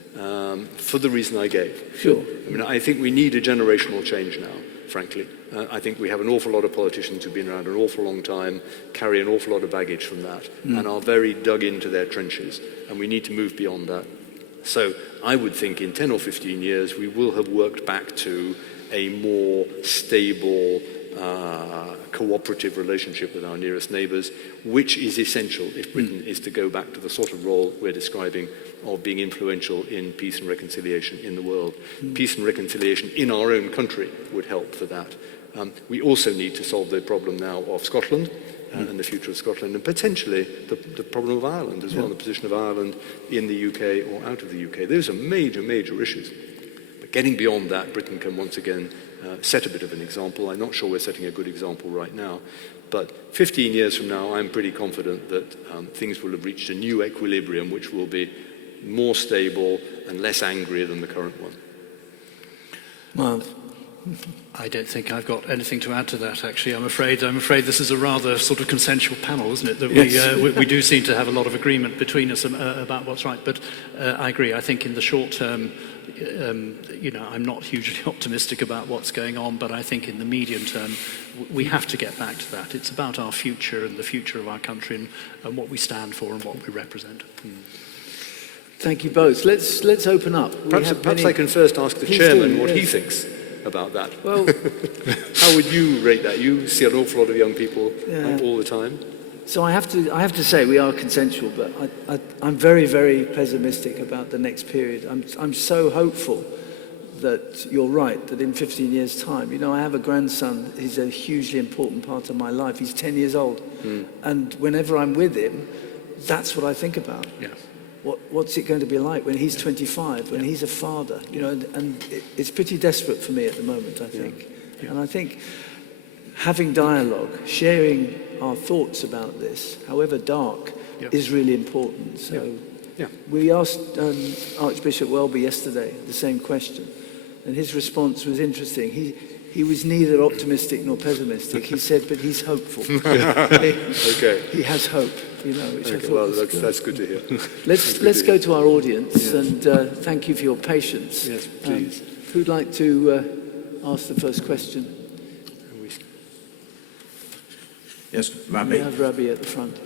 For the reason I gave. Sure. I mean, I think we need a generational change now, frankly. I think we have an awful lot of politicians who've been around an awful long time, carry an awful lot of baggage from that, and are very dug into their trenches, and we need to move beyond that. So I would think in 10 or 15 years, we will have worked back to a more stable, cooperative relationship with our nearest neighbours, which is essential if Britain is to go back to the sort of role we're describing of being influential in peace and reconciliation in the world. Peace and reconciliation in our own country would help for that. We also need to solve the problem now of Scotland and the future of Scotland, and potentially the problem of Ireland as well, the position of Ireland in the UK or out of the UK. Those are major, major issues. But getting beyond that, Britain can once again set a bit of an example. I'm not sure we're setting a good example right now, but 15 years from now, I'm pretty confident that things will have reached a new equilibrium which will be more stable and less angry than the current one. Myles? I don't think I've got anything to add to that, actually. I'm afraid this is a rather sort of consensual panel, isn't it? That we do seem to have a lot of agreement between us about what's right. But I agree. I think in the short term, I'm not hugely optimistic about what's going on, but I think in the medium term, we have to get back to that. It's about our future and the future of our country and what we stand for and what we represent. Thank you both. Let's open up. Perhaps I can first ask the chairman what he thinks about that. Well, how would you rate that? You see an awful lot of young people all the time. So I have to say we are consensual, but I'm very, very pessimistic about the next period. I'm so hopeful that you're right, that in 15 years' time, I have a grandson. He's a hugely important part of my life. He's 10 years old. And whenever I'm with him, that's what I think about. Yeah. What's it going to be like when he's 25, when he's a father? And it's pretty desperate for me at the moment, I think. Yeah. And I think having dialogue, sharing our thoughts about this, however dark, is really important. So we asked Archbishop Welby yesterday the same question, and his response was interesting. He was neither optimistic nor pessimistic. He said, but he's hopeful. Okay. He has hope, which I thought well, was that's good to hear. Let's go to our audience, and thank you for your patience. Yes, please. Who'd like to ask the first question? Yes, Rabbi. We have Rabbi at the front.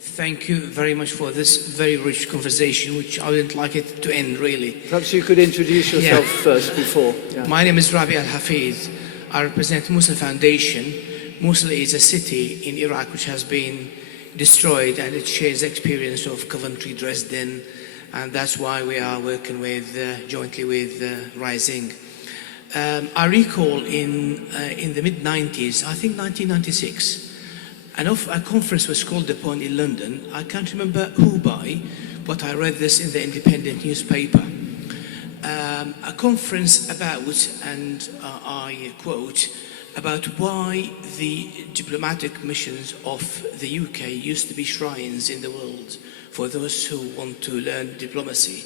Thank you very much for this very rich conversation, which I wouldn't like it to end, really. Perhaps you could introduce yourself first before. Yeah. My name is Rabbi Al-Hafiz. I represent Mosul Foundation. Mosul is a city in Iraq which has been destroyed, and it shares the experience of Coventry, Dresden, and that's why we are working with jointly with Rising. I recall in the mid-90s, I think 1996, a conference was called upon in London. I can't remember who by, but I read this in the Independent newspaper. A conference about, and I quote, about why the diplomatic missions of the UK used to be shrines in the world for those who want to learn diplomacy.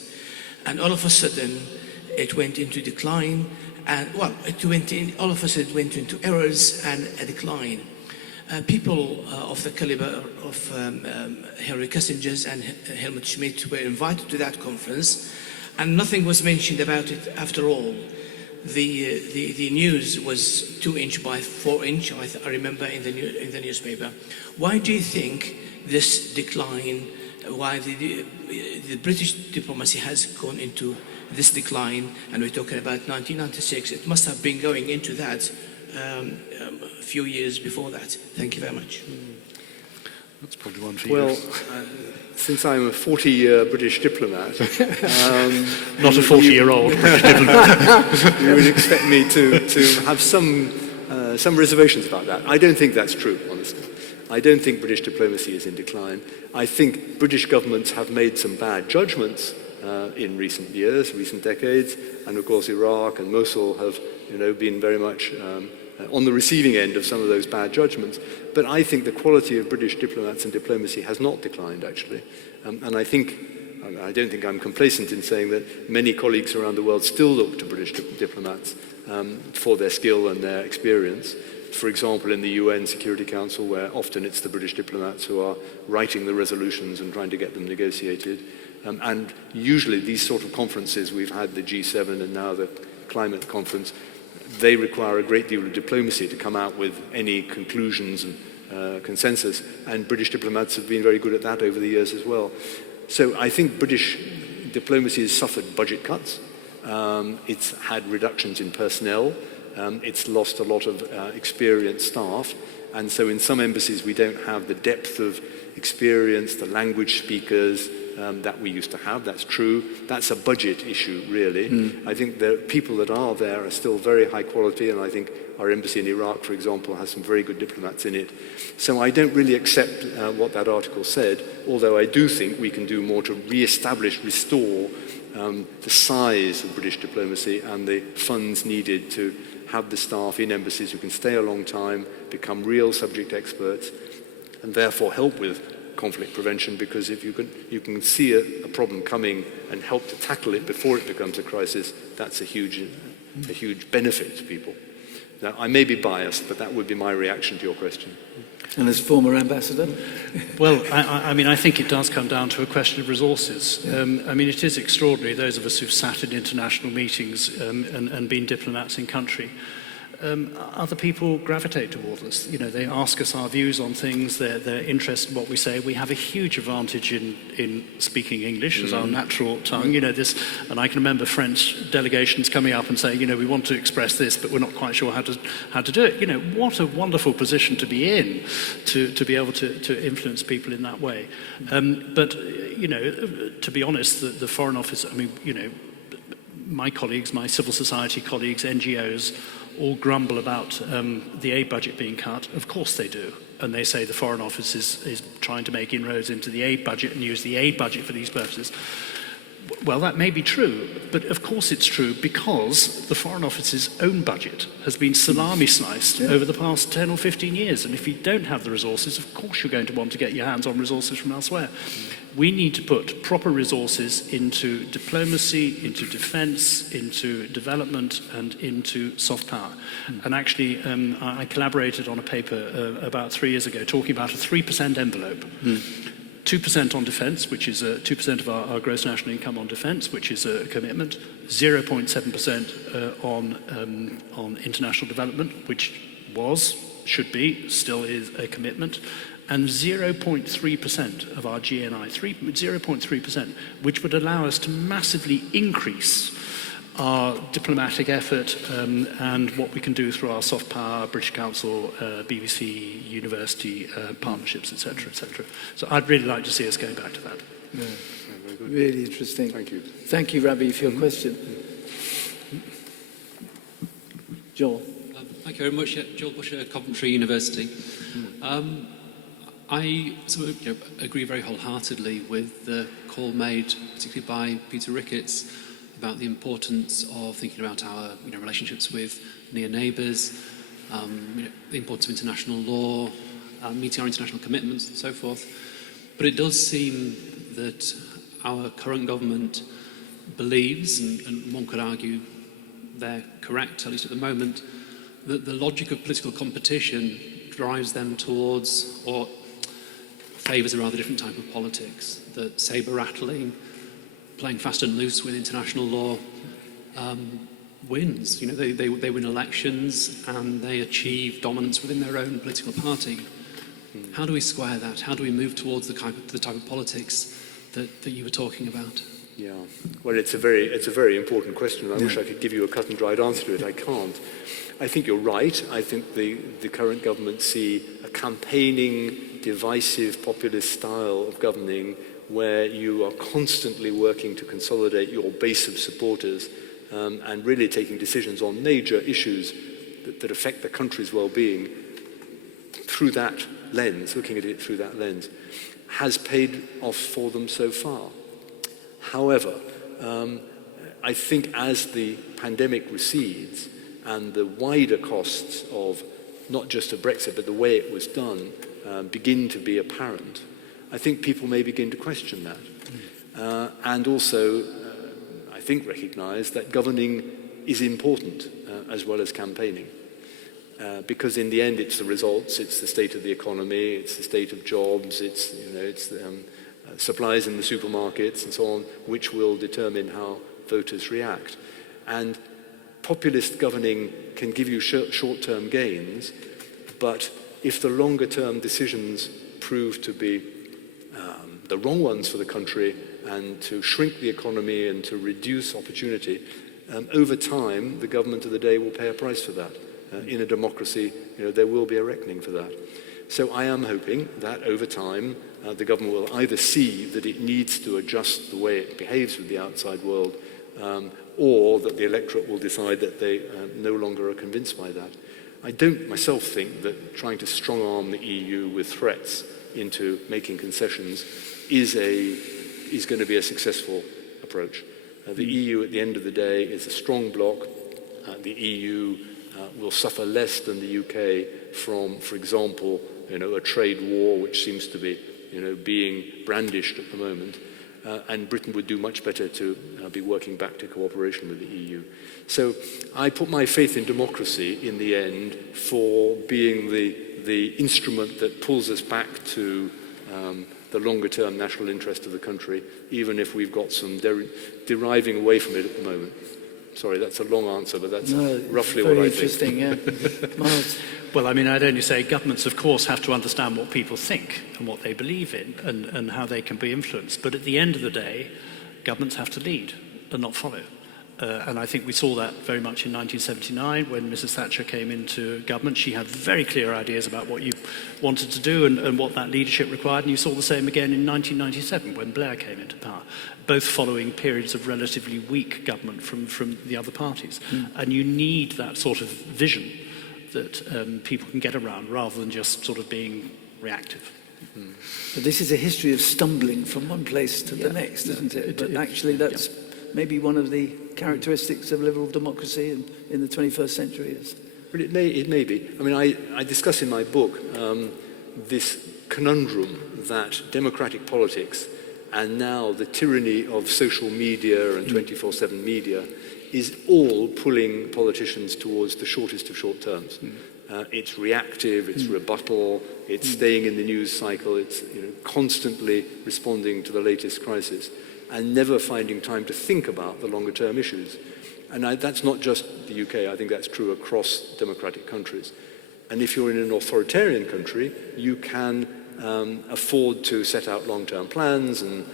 And all of a sudden, it went into decline. And all of a sudden it went into errors and a decline. People of the caliber of Henry Kissinger and Helmut Schmidt were invited to that conference, and nothing was mentioned about it after all. the news was 2-inch by 4-inch, I remember in the newspaper. Why do you think this decline, why the British diplomacy has gone into this decline, and we're talking about 1996, it must have been going into that a few years before that. Thank you very much. That's probably one for Well, you. since I'm a 40-year British diplomat, Not a 40-year-old British diplomat. you would expect me to have some reservations about that. I don't think that's true, honestly. I don't think British diplomacy is in decline. I think British governments have made some bad judgments in recent years, recent decades, and of course Iraq and Mosul have, been very much on the receiving end of some of those bad judgments. But I think the quality of British diplomats and diplomacy has not declined, actually. And I don't think I'm complacent in saying that many colleagues around the world still look to British diplomats for their skill and their experience. For example, in the UN Security Council, where often it's the British diplomats who are writing the resolutions and trying to get them negotiated. And usually these sort of conferences, we've had the G7 and now the climate conference, they require a great deal of diplomacy to come out with any conclusions and consensus, and British diplomats have been very good at that over the years as well. So I think British diplomacy has suffered budget cuts, it's had reductions in personnel, it's lost a lot of experienced staff, and so in some embassies we don't have the depth of experience, the language speakers, that we used to have. That's true. That's a budget issue, really. I think the people that are there are still very high quality, and I think our embassy in Iraq, for example, has some very good diplomats in it. So I don't really accept what that article said, although I do think we can do more to re-establish, restore the size of British diplomacy and the funds needed to have the staff in embassies who can stay a long time, become real subject experts, and therefore help with conflict prevention, because if you can see a problem coming and help to tackle it before it becomes a crisis, that's a huge benefit to people. Now, I may be biased, but that would be my reaction to your question. And as former ambassador? Well, I think it does come down to a question of resources. It is extraordinary, those of us who've sat in international meetings and been diplomats in country. Other people gravitate towards us. They ask us our views on things, they're interested in what we say. We have a huge advantage in speaking English as our natural tongue. And I can remember French delegations coming up and saying, we want to express this, but we're not quite sure how to do it. What a wonderful position to be in, to be able to influence people in that way. But to be honest, the Foreign Office, my colleagues, my civil society colleagues, NGOs, all grumble about the aid budget being cut. Of course they do. And they say the Foreign Office is trying to make inroads into the aid budget and use the aid budget for these purposes. Well, that may be true, but of course it's true because the Foreign Office's own budget has been salami sliced over the past 10 or 15 years. And if you don't have the resources, of course you're going to want to get your hands on resources from elsewhere. We need to put proper resources into diplomacy, into defense, into development, and into soft power. And actually, I collaborated on a paper about 3 years ago talking about a 3% envelope. 2% on defence, which is 2% of our gross national income on defence, which is a commitment. 0.7% on international development, which should be, still is a commitment. And 0.3% of our GNI, 0.3%, which would allow us to massively increase our diplomatic effort and what we can do through our soft power, British Council, BBC, university partnerships, etc., etc. So I'd really like to see us going back to that. Yeah. Very good. Really interesting. Thank you. Thank you, Rabbi, for your question. Joel. Thank you very much. Joel Busher, Coventry University. I agree very wholeheartedly with the call made, particularly by Peter Ricketts, about the importance of thinking about our relationships with near neighbours, the importance of international law, meeting our international commitments and so forth. But it does seem that our current government believes, and one could argue they're correct, at least at the moment, that the logic of political competition drives them towards, or favours a rather different type of politics, that sabre rattling, playing fast and loose with international law, wins. You know, they win elections and they achieve dominance within their own political party. How do we square that? How do we move towards the type of politics that you were talking about? Yeah, well, it's a very important question. I wish I could give you a cut and dried answer to it. I can't. I think you're right. I think the current government see a campaigning, divisive, populist style of governing where you are constantly working to consolidate your base of supporters and really taking decisions on major issues that affect the country's well-being through that lens, looking at it through that lens, has paid off for them so far. However, I think as the pandemic recedes and the wider costs of not just of Brexit, but the way it was done begin to be apparent, I think people may begin to question that. And also, I think, recognise that governing is important as well as campaigning. Because in the end, it's the results, it's the state of the economy, it's the state of jobs, it's supplies in the supermarkets and so on, which will determine how voters react. And populist governing can give you short-term gains, but if the longer-term decisions prove to be the wrong ones for the country and to shrink the economy and to reduce opportunity, over time, the government of the day will pay a price for that. In a democracy, there will be a reckoning for that. So I am hoping that over time, the government will either see that it needs to adjust the way it behaves with the outside world, or that the electorate will decide that they no longer are convinced by that. I don't myself think that trying to strong-arm the EU with threats into making concessions is going to be a successful approach. The EU, at the end of the day, is a strong bloc. The EU will suffer less than the UK from, for example, a trade war, which seems to be, being brandished at the moment. And Britain would do much better to be working back to cooperation with the EU. So I put my faith in democracy in the end for being the instrument that pulls us back to the longer-term national interest of the country, even if we've got some deriving away from it at the moment. Sorry, that's a long answer, but that's roughly what I think. Very interesting, yeah. Myles? Well, I mean, I'd only say governments, of course, have to understand what people think and what they believe in and how they can be influenced. But at the end of the day, governments have to lead and not follow. And I think we saw that very much in 1979 when Mrs. Thatcher came into government. She had very clear ideas about what you wanted to do and what that leadership required. And you saw the same again in 1997 when Blair came into power, both following periods of relatively weak government from the other parties. And you need that sort of vision that people can get around rather than just sort of being reactive. But this is a history of stumbling from one place to the next, isn't it? But actually that's maybe one of the characteristics of liberal democracy in the 21st century is. But it may be. I mean, I discuss in my book this conundrum that democratic politics and now the tyranny of social media and 24/7 media is all pulling politicians towards the shortest of short terms. It's reactive, it's rebuttal, it's staying in the news cycle, it's constantly responding to the latest crisis and never finding time to think about the longer term issues. And that's not just the UK, I think that's true across democratic countries. And if you're in an authoritarian country, you can afford to set out long-term plans and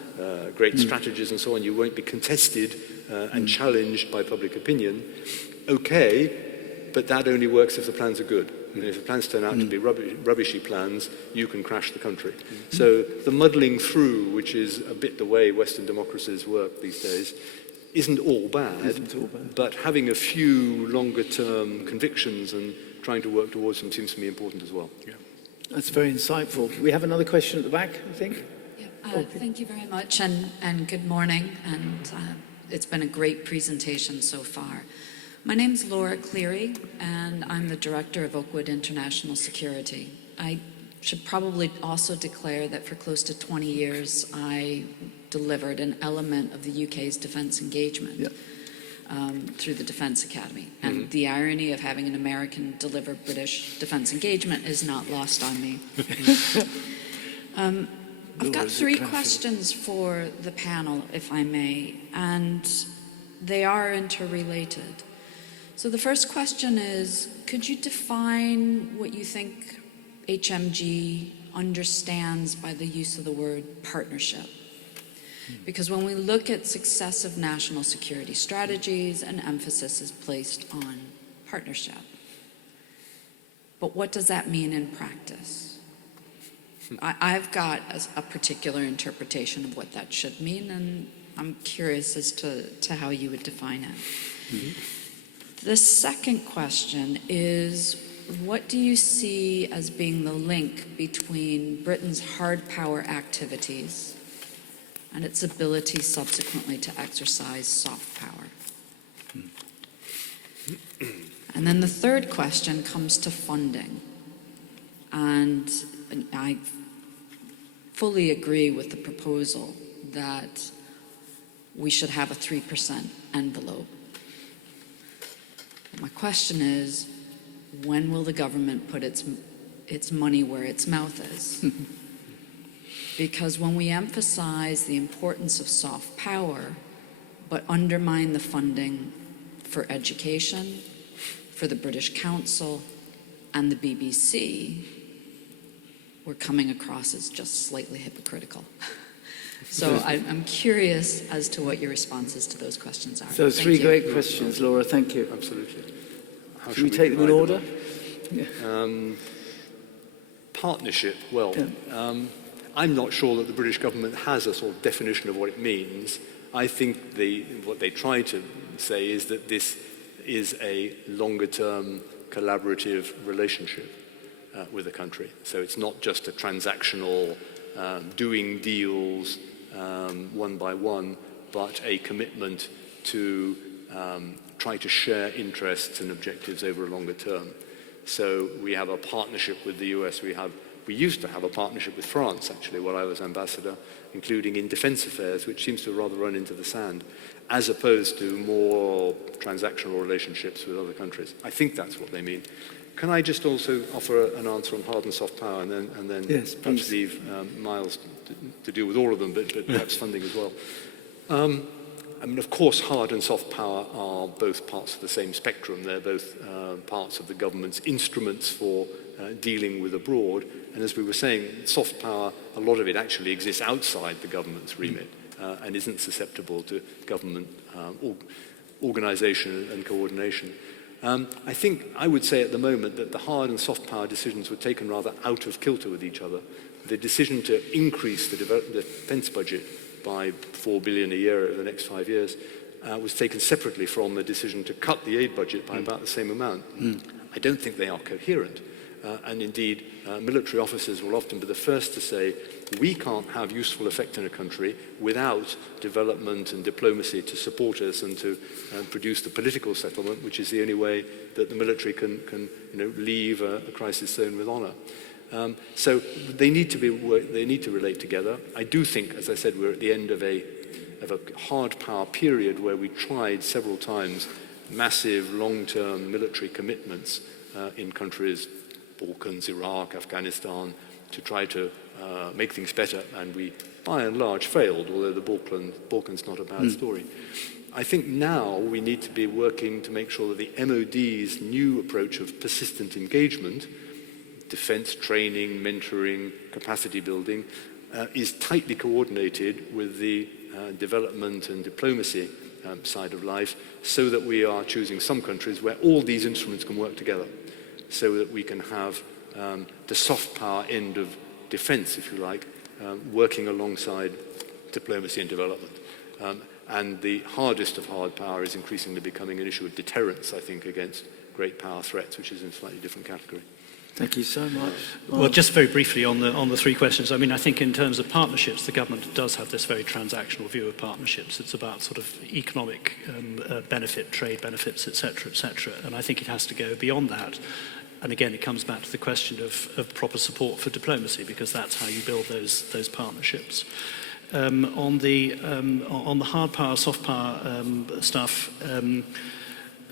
great strategies and so on. You won't be contested and challenged by public opinion. Okay, but that only works if the plans are good. And if the plans turn out to be rubbishy plans, you can crash the country. So the muddling through, which is a bit the way Western democracies work these days, isn't all bad, but having a few longer-term convictions and trying to work towards them seems to me important as well. Yeah. That's very insightful. We have another question at the back, I think. Yeah, thank you very much, and good morning. And it's been a great presentation so far. My name's Laura Cleary, and I'm the director of Oakwood International Security. I should probably also declare that for close to 20 years, I delivered an element of the UK's defence engagement through the Defence Academy. And the irony of having an American deliver British defence engagement is not lost on me. I've got three questions for the panel, if I may, and they are interrelated. So the first question is, could you define what you think HMG understands by the use of the word partnership? Because when we look at successive national security strategies, an emphasis is placed on partnership. But what does that mean in practice? I've got a particular interpretation of what that should mean, and I'm curious as to how you would define it. Mm-hmm. The second question is, what do you see as being the link between Britain's hard power activities and its ability subsequently to exercise soft power? And then the third question comes to funding. And I fully agree with the proposal that we should have a 3% envelope. My question is, when will the government put its money where its mouth is? Because when we emphasize the importance of soft power, but undermine the funding for education, for the British Council, and the BBC, we're coming across as just slightly hypocritical. So I'm curious as to what your responses to those questions are. So three great questions, Laura. Thank you. Absolutely. Should we take them in order? Partnership, well, I'm not sure that the British government has a sort of definition of what it means. I think what they try to say is that this is a longer-term collaborative relationship with the country. So it's not just a transactional doing deals one by one, but a commitment to try to share interests and objectives over a longer term. So we have a partnership with the US. We used to have a partnership with France, actually, while I was ambassador, including in defense affairs, which seems to rather run into the sand, as opposed to more transactional relationships with other countries. I think that's what they mean. Can I just also offer an answer on hard and soft power, and then yes, perhaps leave Myles to deal with all of them, but perhaps funding as well. I mean, of course, hard and soft power are both parts of the same spectrum. They're both parts of the government's instruments for dealing with abroad. And as we were saying, soft power, a lot of it actually exists outside the government's remit and isn't susceptible to government organization and coordination. I think I would say at the moment that the hard and soft power decisions were taken rather out of kilter with each other. The decision to increase the defense budget by $4 billion a year over the next 5 years was taken separately from the decision to cut the aid budget by about the same amount. I don't think they are coherent. And indeed, military officers will often be the first to say, we can't have useful effect in a country without development and diplomacy to support us and to produce the political settlement, which is the only way that the military can leave a crisis zone with honor. So they need to relate together. I do think, as I said, we're at the end of a hard power period where we tried several times massive long-term military commitments in countries, Balkans, Iraq, Afghanistan, to try to make things better, and we by and large failed, although the Balkans not a bad story. I think now we need to be working to make sure that the MOD's new approach of persistent engagement, defense training, mentoring, capacity building, is tightly coordinated with the development and diplomacy side of life, so that we are choosing some countries where all these instruments can work together, so that we can have the soft power end of defense, if you like, working alongside diplomacy and development. And the hardest of hard power is increasingly becoming an issue of deterrence, I think, against great power threats, which is in a slightly different category. Thank you so much. Well, just very briefly on the three questions. I mean, I think in terms of partnerships, the government does have this very transactional view of partnerships. It's about sort of economic benefit, trade benefits, etc., etc. And I think it has to go beyond that. And again, it comes back to the question of proper support for diplomacy, because that's how you build those partnerships. On the hard power, soft power stuff.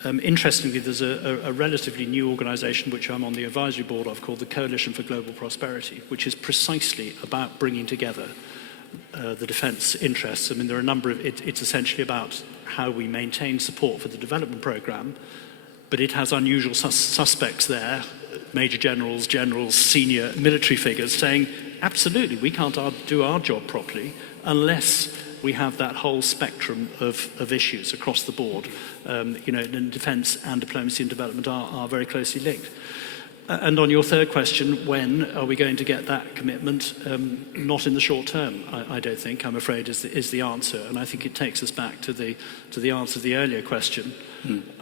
Interestingly, there's a relatively new organisation which I'm on the advisory board of called the Coalition for Global Prosperity, which is precisely about bringing together the defence interests. I mean, there are a number of, it's essentially about how we maintain support for the development programme but it has unusual suspects there, major generals, senior military figures saying, absolutely, we can't do our job properly unless we have that whole spectrum of issues across the board. And defence and diplomacy and development are very closely linked. And on your third question, when are we going to get that commitment? Not in the short term, I don't think, I'm afraid, is the answer. And I think it takes us back to the answer to the earlier question.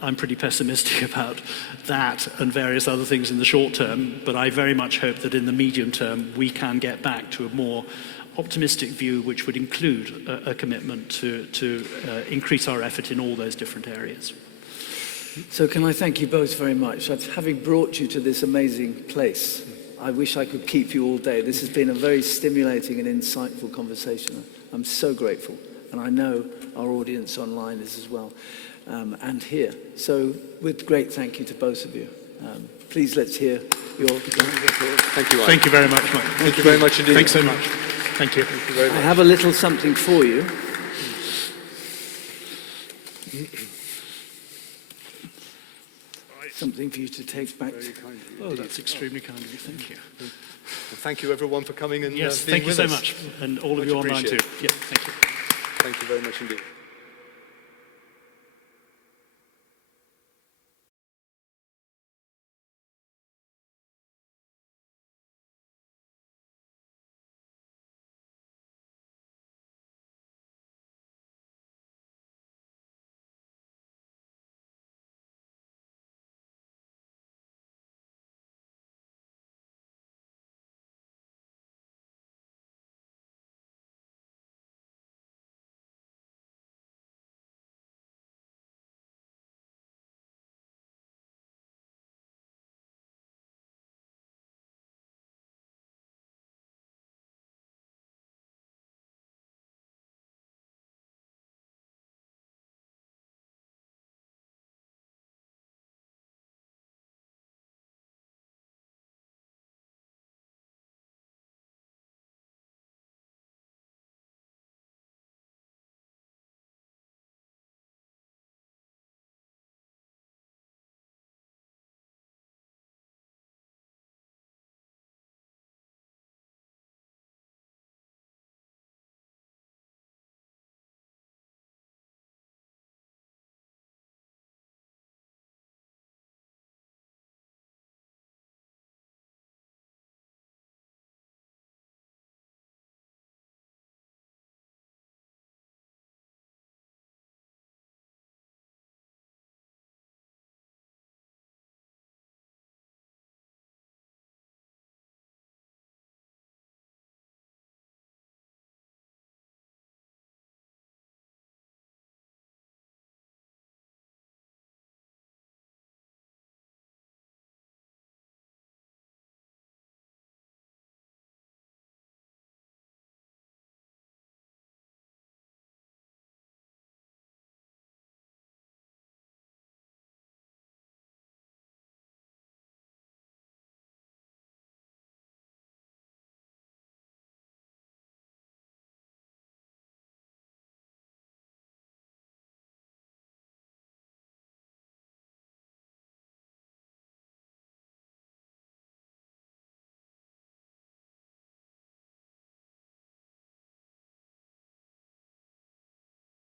I'm pretty pessimistic about that and various other things in the short term, but I very much hope that in the medium term we can get back to a more optimistic view which would include a commitment to increase our effort in all those different areas. So can I thank you both very much. Having brought you to this amazing place, I wish I could keep you all day. This has been a very stimulating and insightful conversation. I'm so grateful, and I know our audience online is as well, and here. So with great thank you to both of you. Please let's hear your... Thank you, Mike. Thank you very much, Mike. Thank you very much indeed. Thanks so much. Thank you. Thank you very much. I have a little something for you. Something for you to take back. Oh, that's extremely kind of you. Thank you. Well, thank you, everyone, for coming and yes, being thank you with so us. much, and all of Much you online too. appreciated. Yeah, thank you. Thank you very much indeed.